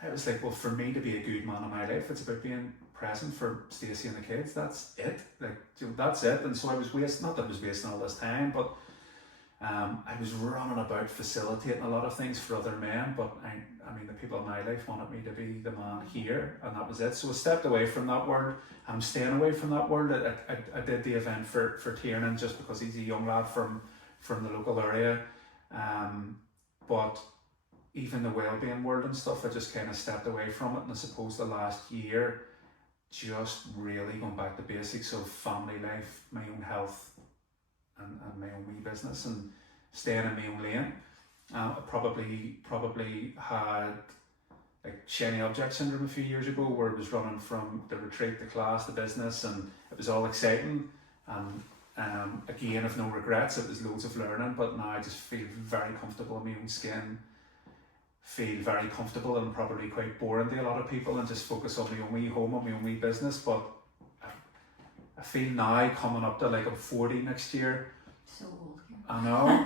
I was like, well, for me to be a good man in my life, it's about being present for Stacey and the kids. That's it. Like, that's it. And so I was wasting, not that I was wasting all this time, but I was running about facilitating a lot of things for other men, but I mean, the people in my life wanted me to be the man here, and that was it. So I stepped away from that word. I'm staying away from that word. I did the event for Ciaran just because he's a young lad from the local area, but even the well-being word and stuff, I just kind of stepped away from it. And I suppose the last year, just really going back to basics of family life, my own health, and my own wee business, and staying in my own lane. I probably had like shiny object syndrome a few years ago, where it was running from the retreat, the class, the business, and it was all exciting. And again, I've no regrets. It was loads of learning, but now I just feel very comfortable in my own skin. Feel very comfortable, and probably quite boring to a lot of people, and just focus on my own wee home, on my own wee business. But I feel now coming up to like I'm 40 next year. So old. I know,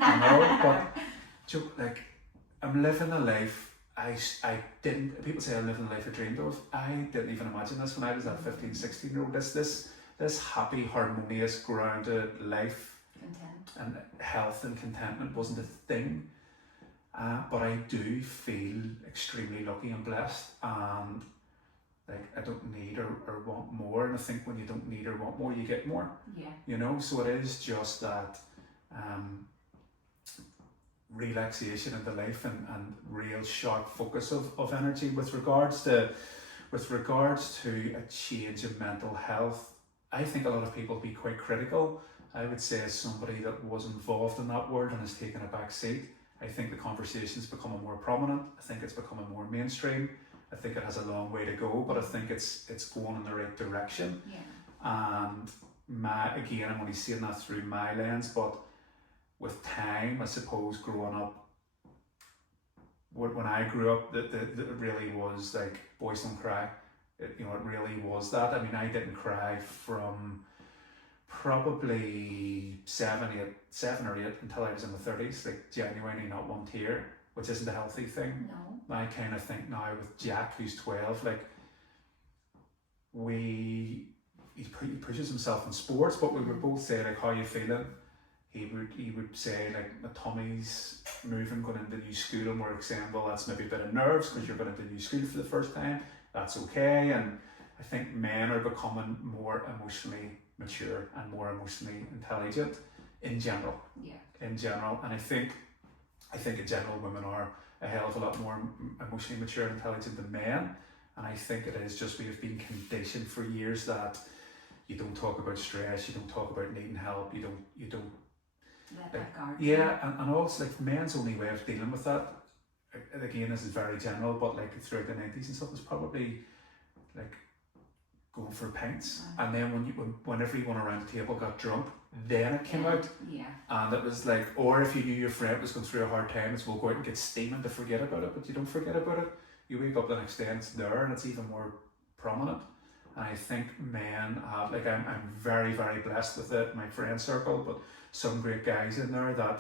but like I'm living a life I didn't. People say I'm living the life I dreamed of. I didn't even imagine this when I was that 15, 16-year-old. This happy, harmonious, grounded life, and health and contentment wasn't a thing. But I do feel extremely lucky and blessed, and like I don't need or want more. And I think when you don't need or want more, you get more. Yeah. You know, so it is just that relaxation in the life and real sharp focus of energy with regards to a change in mental health. I think a lot of people be quite critical. I would say, as somebody that was involved in that world and has taken a back seat, I think the conversation's becoming more prominent. I think it's becoming more mainstream. I think it has a long way to go, but I think it's going in the right direction. Yeah. And again, I'm only seeing that through my lens, but with time, I suppose, growing up, when I grew up, that it really was like boys don't cry. It really was that. I mean, I didn't cry from probably 7 or 8 until I was in the 30s, like genuinely not one tear, which isn't a healthy thing. No. I kind of think now with Jack, who's 12, like he pushes himself in sports, but we would both say like, how are you feeling? He would say like, my tummy's moving going into new school, and we're saying, well, that's maybe a bit of nerves because you're going into new school for the first time. That's okay. And I think men are becoming more emotionally mature and more emotionally intelligent in general. Yeah. In general, and I think in general women are a hell of a lot more emotionally mature and intelligent than men. And I think it is just we have been conditioned for years that you don't talk about stress, you don't talk about needing help, you don't. Let that guard. Yeah, and also like men's only way of dealing with that. Again, this is very general, but like throughout the 90s and stuff, was probably like going for pints, and then when everyone around the table got drunk, then it came out. Yeah. And it was like, or if you knew your friend was going through a hard time, it's we'll go out and get steaming to forget about it, but you don't forget about it. You wake up the next day and it's there, and it's even more prominent. And I think men have, like I'm very, very blessed with it, my friend circle, but some great guys in there that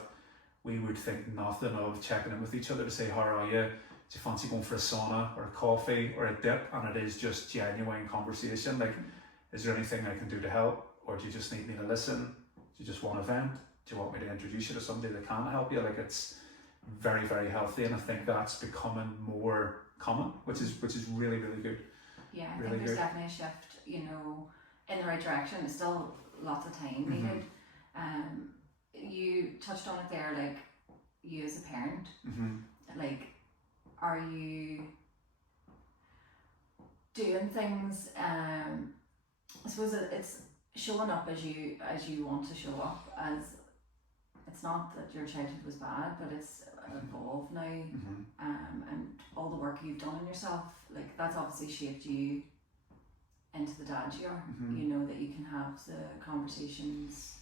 we would think nothing of checking in with each other to say, how are you? Do you fancy going for a sauna or a coffee or a dip? And it is just genuine conversation. Like, is there anything I can do to help? Or do you just need me to listen? Do you just want a vent? Do you want me to introduce you to somebody that can help you? Like, it's very, very healthy, and I think that's becoming more common, which is really, really good. Yeah, I really think there's good. definitely a shift, in the right direction. There's still lots of time needed. You touched on it there, like you as a parent, like, are you doing things? I suppose it's showing up as you want to show up. As it's not that your childhood was bad, but it's involved now, and all the work you've done on yourself, like that's obviously shaped you into the dad you are. You know that you can have the conversations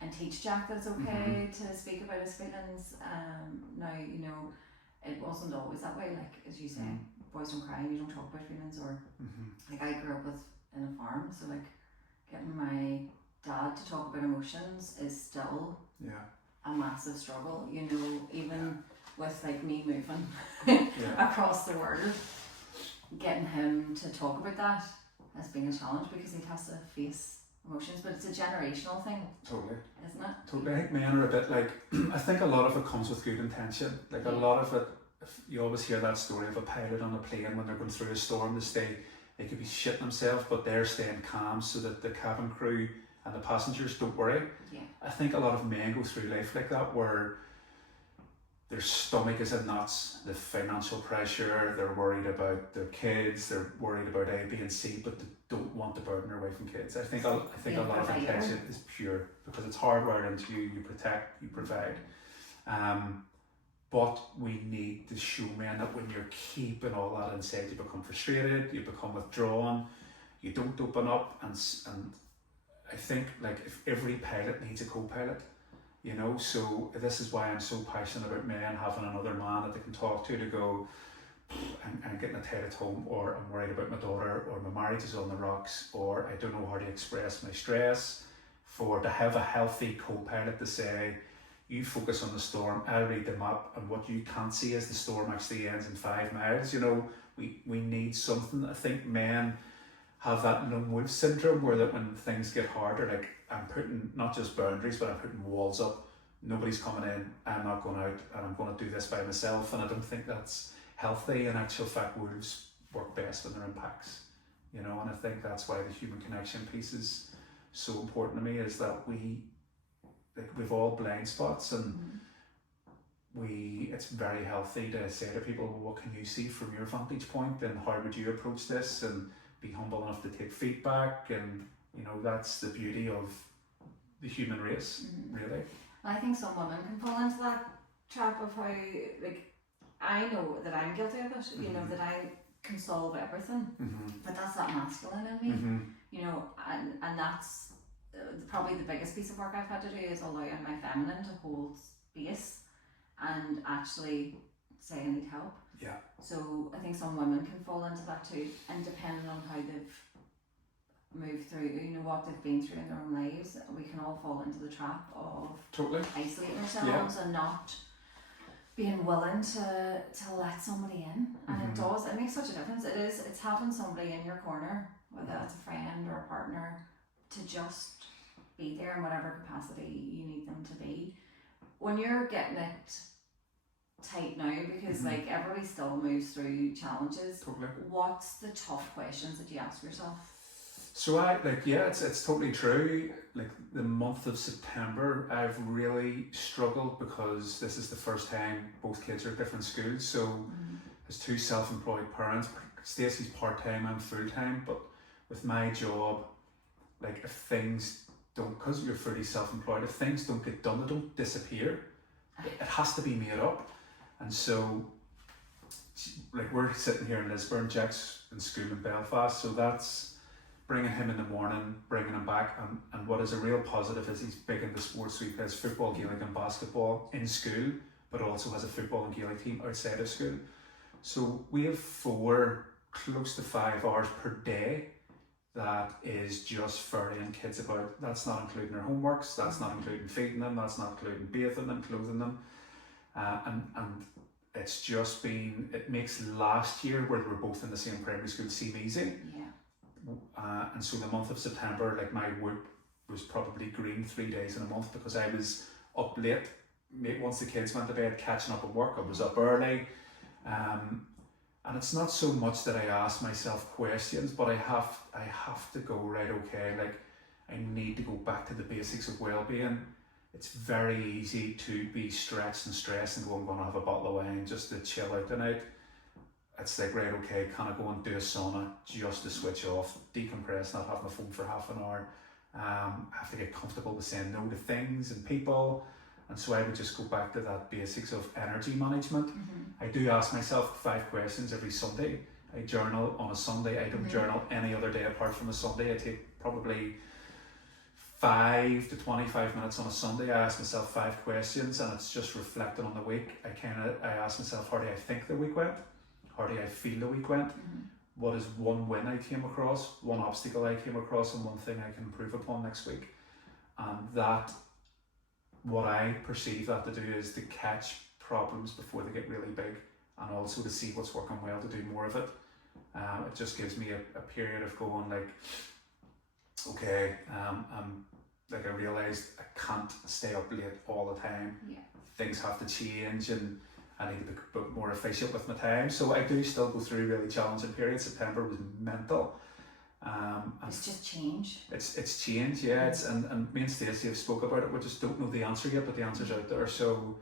and teach Jack that it's okay to speak about his feelings. Now, you know, it wasn't always that way, like as you say, boys don't cry and you don't talk about feelings, or like I grew up in a farm, so like getting my dad to talk about emotions is still a massive struggle, you know, even with like me moving across the world, getting him to talk about that has been a challenge because he has to face emotions, but it's a generational thing. Totally. Isn't it? Totally. I think men are a bit like, I think a lot of it comes with good intention. Like a lot of it, you always hear that story of a pilot on a plane when they're going through a storm, they could be shitting themselves, but they're staying calm so that the cabin crew and the passengers don't worry. Yeah. I think a lot of men go through life like that, where their stomach is in knots, the financial pressure, they're worried about their kids, they're worried about A, B and C, but they don't want to burden their wife and kids. I think a lot of intention is pure because it's hardwired into you. You protect, you provide. But we need to show men that when you're keeping all that inside, you become frustrated, you become withdrawn, you don't open up, and I think like if every pilot needs a co-pilot, you know, so this is why I'm so passionate about men having another man that they can talk to go, I'm getting a tight at home, or I'm worried about my daughter, or my marriage is on the rocks, or I don't know how to express my stress, to have a healthy co-pilot to say, you focus on the storm, I'll read the map, and what you can't see is the storm actually ends in 5 miles. You know, we need something. I think men have that lone wolf syndrome where that when things get harder, like I'm putting not just boundaries, but I'm putting walls up. Nobody's coming in, I'm not going out, and I'm going to do this by myself. And I don't think that's healthy. In actual fact, wolves work best when they're in packs, you know, and I think that's why the human connection piece is so important to me, is that we've all blind spots, and it's very healthy to say to people, well, what can you see from your vantage point, and how would you approach this, and be humble enough to take feedback. And you know, that's the beauty of the human race, really. I think some women can fall into that trap of how, like, I know that I'm guilty of it, you know, that I can solve everything, but that's that masculine in me, you know, and that's probably the biggest piece of work I've had to do, is allowing my feminine to hold space and actually say I need help. Yeah. So I think some women can fall into that too, and depending on how they've moved through, you know, what they've been through in their own lives, we can all fall into the trap of isolating ourselves and not being willing to let somebody in. And it makes such a difference. It's having somebody in your corner, whether that's a friend or a partner, to just be there in whatever capacity you need them to be. When you're getting it tight now, because like everybody still moves through challenges, what's the tough questions that you ask yourself? So it's totally true. Like the month of September, I've really struggled because this is the first time both kids are at different schools. So as 2 self-employed parents, Stacey's part-time, I'm full-time, but with my job, like if things don't, because you're fully self-employed, if things don't get done, they don't disappear. It has to be made up. And so, like we're sitting here in Lisburn, Jack's in school in Belfast, so that's bringing him in the morning, bringing him back, and what is a real positive is he's big into sports, so he plays football, Gaelic and basketball in school, but also has a football and Gaelic team outside of school. So we have 4, close to 5 hours per day that is just ferrying kids about. That's not including their homeworks, that's not including feeding them, that's not including bathing them, clothing them. And it's just been, it makes last year, where we were both in the same primary school, seem easy. And so the month of September, like my work was probably green 3 days in a month, because I was up late. Once the kids went to bed, catching up at work, I was up early. And it's not so much that I ask myself questions, but I have to go, right, okay, like I need to go back to the basics of well-being. It's very easy to be stretched and stressed and go, I'm going to have a bottle of wine just to chill out tonight. It's like, right, okay, can I go and do a sauna just to switch off, decompress, not have my phone for half an hour. I have to get comfortable with saying no to things and people. And so I would just go back to that basics of energy management. I do ask myself 5 questions every Sunday. I journal on a Sunday. I don't journal any other day apart from a Sunday. I take probably 5 to 25 minutes on a Sunday. I ask myself 5 questions, and it's just reflecting on the week. I ask myself, how do I think the week went? How do I feel the week went? What is one win I came across, one obstacle I came across, and one thing I can improve upon next week? And that, what I perceive that to do is to catch problems before they get really big, and also to see what's working well to do more of it. It just gives me a period of going like, okay, like I realised I can't stay up late all the time. Things have to change, and I need to be a bit more efficient with my time. So I do still go through really challenging periods. September was mental. It's just change. It's change, yeah. And me and Stacey have spoke about it. We just don't know the answer yet, but the answer's out there. So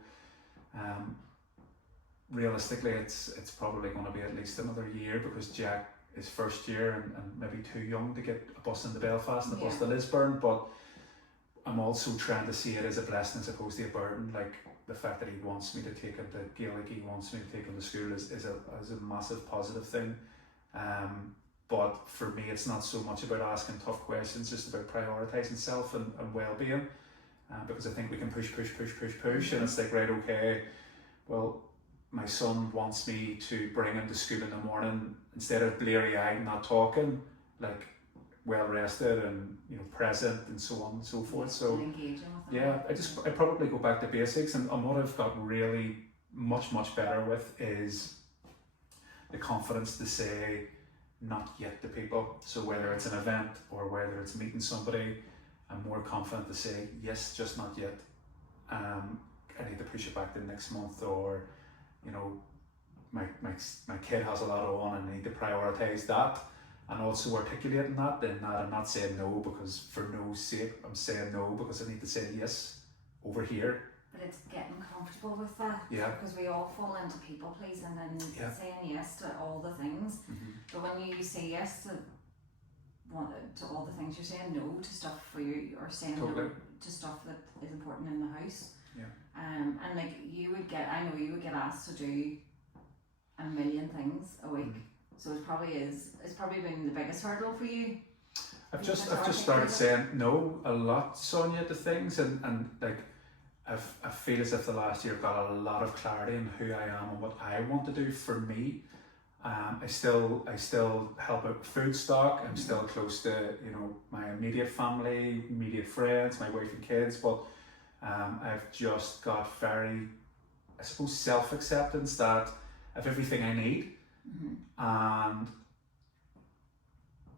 realistically, it's probably going to be at least another year, because Jack is first year and maybe too young to get a bus into Belfast and a bus to Lisburn. But I'm also trying to see it as a blessing as opposed to a burden. Like the fact that he wants me to take him to Gaelic, he wants me to take him to school is a massive positive thing. But for me, it's not so much about asking tough questions, just about prioritising self and well-being. Because I think we can push, and it's like, right, okay, well, my son wants me to bring him to school in the morning, instead of bleary-eyed, not talking, like well rested and present and so on and so forth. So yeah, I probably go back to basics, and what I've got really much better with is the confidence to say not yet to people. So whether it's an event or whether it's meeting somebody, I'm more confident to say yes, just not yet. I need to push it back to next month, or my kid has a lot on and I need to prioritise that, and also articulating that, then that I'm not saying no because for no's sake, I'm saying no because I need to say yes over here. But it's getting comfortable with that, because we all fall into people pleasing and saying yes to all the things. But when you say yes to all the things, you're saying no to stuff for you, or saying no to stuff that is important in the house. And like I know you would get asked to do a million things a week. So it's probably been the biggest hurdle for you. I've just started saying no a lot, Sonia, to things, and like I feel as if the last year I've got a lot of clarity in who I am and what I want to do for me. I still help out with food stock. I'm still close to my immediate family, immediate friends, my wife and kids, but I've just got very, I suppose, self-acceptance that I have everything I need. And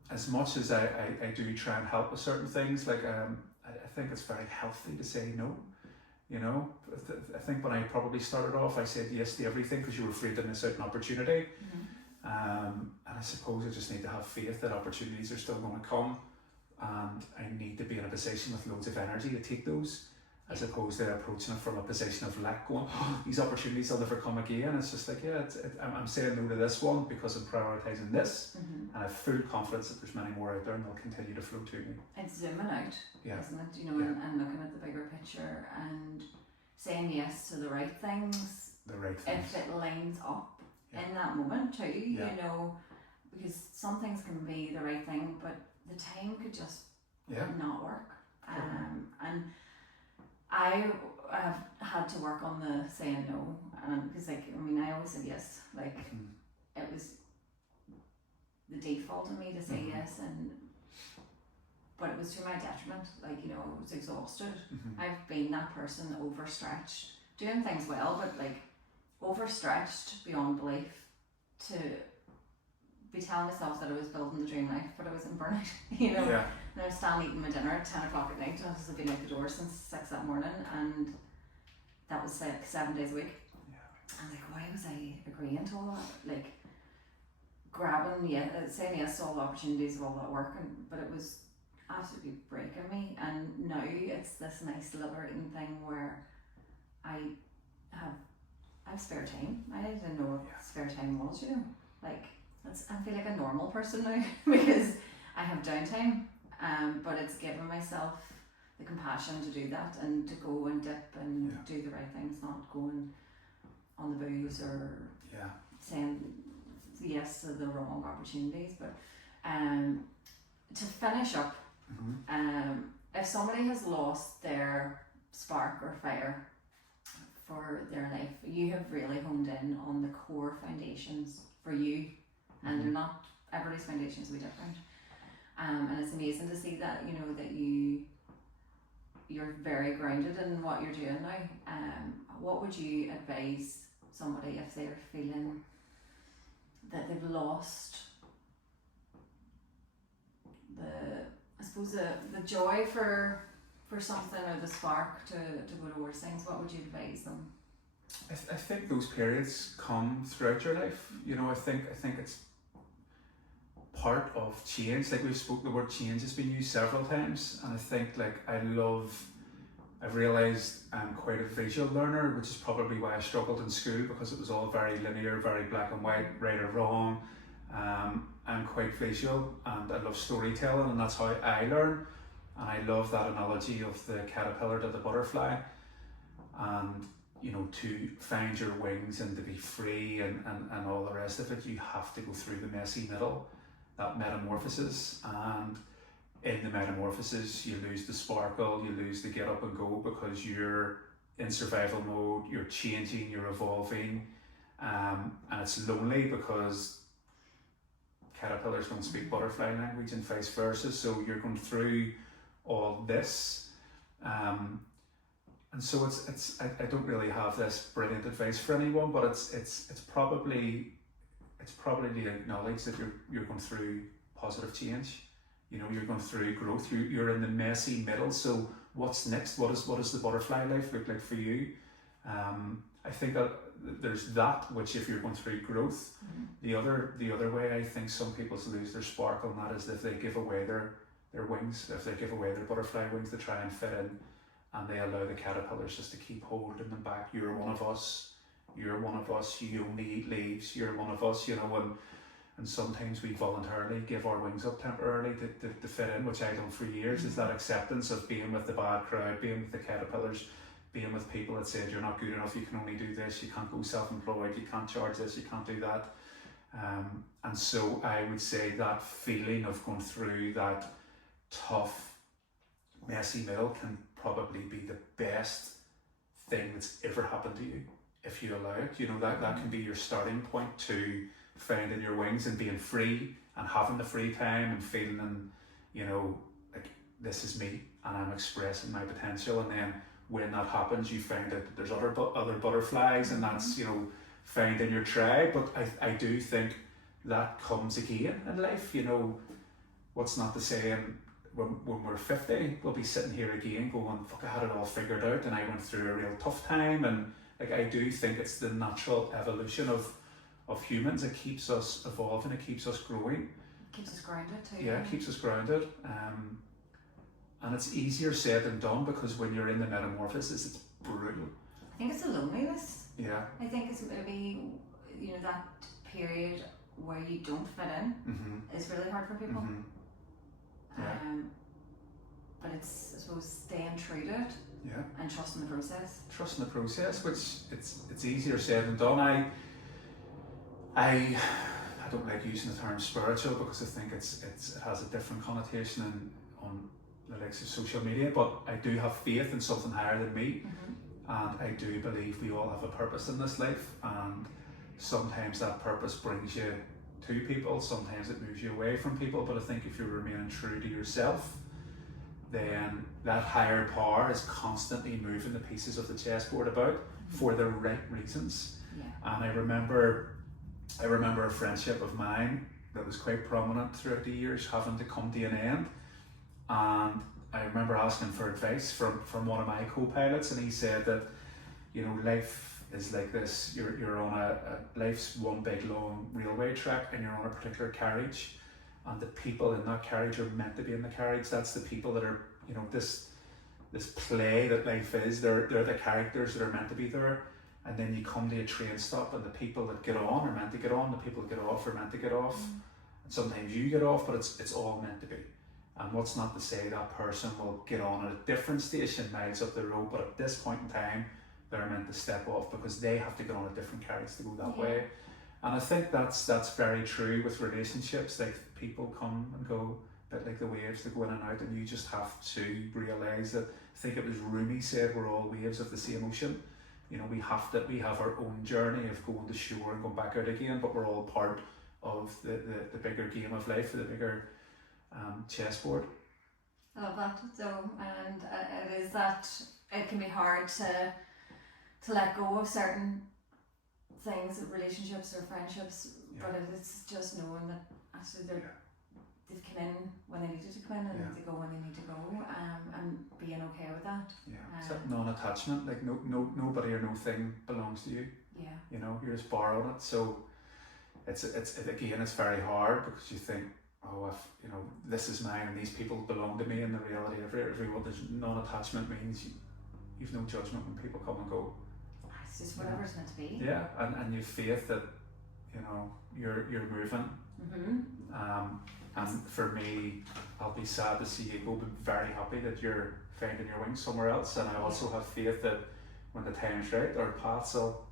as much as I do try and help with certain things, like I think it's very healthy to say no. I think when I probably started off, I said yes to everything because you were afraid to miss out an opportunity. And I suppose I just need to have faith that opportunities are still going to come, and I need to be in a position with loads of energy to take those, as opposed to approaching it from a position of lack, going, these opportunities will never come again. It's just like, I'm saying no to this one because I'm prioritising this, and I have full confidence that there's many more out there and they'll continue to flow to me. It's zooming out, isn't it? And looking at the bigger picture and saying yes to the right things. If it lines up in that moment too, because some things can be the right thing, but the time could just not work. And I have had to work on the saying no, because I always said yes. It was the default in me to say yes, but it was to my detriment. I was exhausted. I've been that person overstretched, doing things well, but overstretched beyond belief, to be telling myself that I was building the dream life, but I was in burnout. And I was standing eating my dinner at 10 o'clock at night. I've been out the door since 6 that morning, and that was 7 days a week. I'm like, why was I agreeing to all that? Saying yes to all the opportunities of all that work, but it was absolutely breaking me. And now it's this nice liberating thing where I have spare time. I didn't know what spare time was, I feel like a normal person now because I have downtime, but it's giving myself the compassion to do that and to go and dip and do the right things, not going on the booze or saying yes to the wrong opportunities. But to finish up, if somebody has lost their spark or fire for their life, you have really honed in on the core foundations for you, and they're not, everybody's foundations will be different. And it's amazing to see that, you know, that you're very grounded in what you're doing now. What would you advise somebody if they're feeling that they've lost the joy for something, or the spark to go towards things? What would you advise them? I think those periods come throughout your life. You know, I think it's part of change. Like we've spoke, the word change has been used several times, and I think like I've realised I'm quite a visual learner, which is probably why I struggled in school, because it was all very linear, very black and white, right or wrong. I'm quite visual, and I love storytelling, and that's how I learn. And I love that analogy of the caterpillar to the butterfly, and you know, to find your wings and to be free and all the rest of it, you have to go through the messy middle, that metamorphosis. And in the metamorphosis, you lose the sparkle, you lose the get up and go, because you're in survival mode, you're changing, you're evolving, and it's lonely because caterpillars don't speak butterfly language and vice versa. So you're going through all this, and so it's I don't really have this brilliant advice for anyone, but it's probably to acknowledge that you're going through positive change. You know, you're going through growth. You're in the messy middle. So what's next? What does the butterfly life look like for you? I think that there's that, which if you're going through growth, the other way I think some people lose their sparkle, and that is if they give away their wings, if they give away their butterfly wings to try and fit in, and they allow the caterpillars just to keep holding them back. You're one of us. You're one of us. You only eat leaves. You're one of us. You know, and sometimes we voluntarily give our wings up temporarily to fit in, which I've done for years. Is that acceptance of being with the bad crowd, being with the caterpillars, being with people that said you're not good enough, you can only do this, you can't go self-employed, you can't charge this, you can't do that. And so I would say that feeling of going through that tough, messy middle can probably be the best thing that's ever happened to you, if you allow it. You know, that can be your starting point to finding your wings and being free and having the free time and feeling, you know, like this is me and I'm expressing my potential. And then when that happens, you find that there's other butterflies, and that's, you know, finding your tribe. But I do think that comes again in life. You know, what's not to say when we're 50, we'll be sitting here again going, fuck, I had it all figured out and I went through a real tough time. And like, I do think it's the natural evolution of humans. It keeps us evolving, it keeps us growing. Keeps us grounded too. Yeah, it keeps us grounded. And it's easier said than done, because when you're in the metamorphosis, it's brutal. I think it's the loneliness. Yeah. I think it's maybe, you know, that period where you don't fit in is really hard for people. Yeah. But it's, I suppose, staying true to it. Yeah. And trusting the process. Trusting the process, which it's easier said than done. I don't like using the term spiritual, because I think it has a different connotation on the likes of social media, but I do have faith in something higher than me, and I do believe we all have a purpose in this life, and sometimes that purpose brings you to people, sometimes it moves you away from people, but I think if you're remaining true to yourself, then that higher power is constantly moving the pieces of the chessboard about for the right reasons. And I remember a friendship of mine that was quite prominent throughout the years having to come to an end, and I remember asking for advice from one of my co-pilots, and he said that, you know, life is like this. You're on a life's one big long railway track, and you're on a particular carriage, and the people in that carriage are meant to be in the carriage. That's the people that are, you know, this play that life is. They're the characters that are meant to be there. And then you come to a train stop, and the people that get on are meant to get on, the people that get off are meant to get off. And sometimes you get off, but it's all meant to be. And what's not to say that person will get on at a different station miles up the road, but at this point in time, they're meant to step off because they have to get on a different carriage to go that way. And I think that's very true with relationships. Like, people come and go, a bit like the waves that go in and out, and you just have to realise that, I think it was Rumi said, we're all waves of the same ocean. You know, we have our own journey of going to shore and going back out again, but we're all part of the bigger game of life, the bigger chessboard. I love that. So, and it is that it can be hard to let go of certain things, relationships or friendships, but it's just knowing that actually they've come in when they needed to come in, and they go when they need to go, and being okay with that. It's that non-attachment. Like, nobody or no thing belongs to you. You know, you're just borrowing it. So it's again, it's very hard because you think, oh, if you know, this is mine and these people belong to me, and the reality of everyone, there's non-attachment means you've no judgment when people come and go. It's just whatever's meant to be. Yeah, and you've faith that, you know, you're moving. And for me, I'll be sad to see you go, but very happy that you're finding your wings somewhere else. And I also have faith that when the time's right, our paths will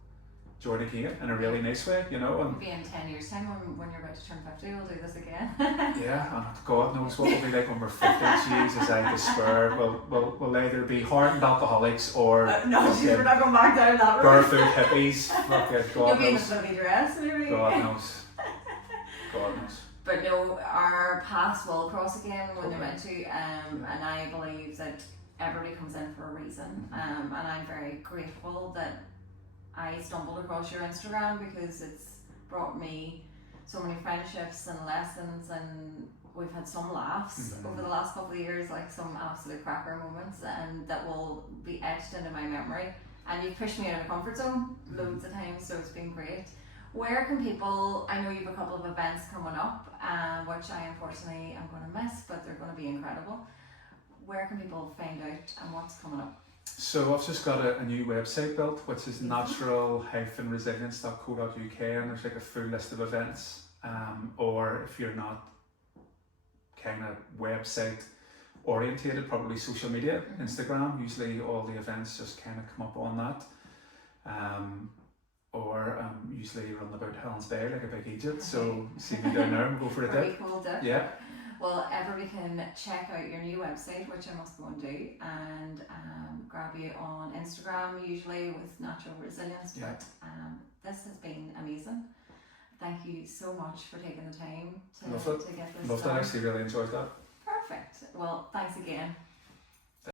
join again in a really nice way, you know. And maybe in 10 years' time, when you're about to turn 50, we'll do this again. Yeah, and God knows what it'll be like when we're 50. Jesus, I despair. We'll either be hardened alcoholics or no, we're not going back down that road. Barefoot hippies. Fucking God You'll be in the knows. bloody dress, maybe. God knows. God knows. But no, our paths will cross again when they're meant to, and I believe that everybody comes in for a reason, and I'm very grateful that I stumbled across your Instagram, because it's brought me so many friendships and lessons, and we've had some laughs over the last couple of years, like some absolute cracker moments, and that will be etched into my memory. And you've pushed me out of my comfort zone loads of times, so it's been great. Where can people, I know you have a couple of events coming up, which I unfortunately am going to miss, but they're going to be incredible. Where can people find out and what's coming up? So I've just got a new website built, which is natural-resilience.co.uk, and there's like a full list of events. Or if you're not kind of website orientated, probably social media, Instagram. Usually all the events just kind of come up on that. Or usually run about Helens Bay like a big Egypt, so see me down there and go for a Very dip. cool dip. Yeah. Well, everybody can check out your new website, which I must go and do, and grab you on Instagram, usually with Natural Resilience. Yeah. But this has been amazing. Thank you so much for taking the time to get this Loved it. done. I actually really enjoyed that. Perfect. Well, thanks again.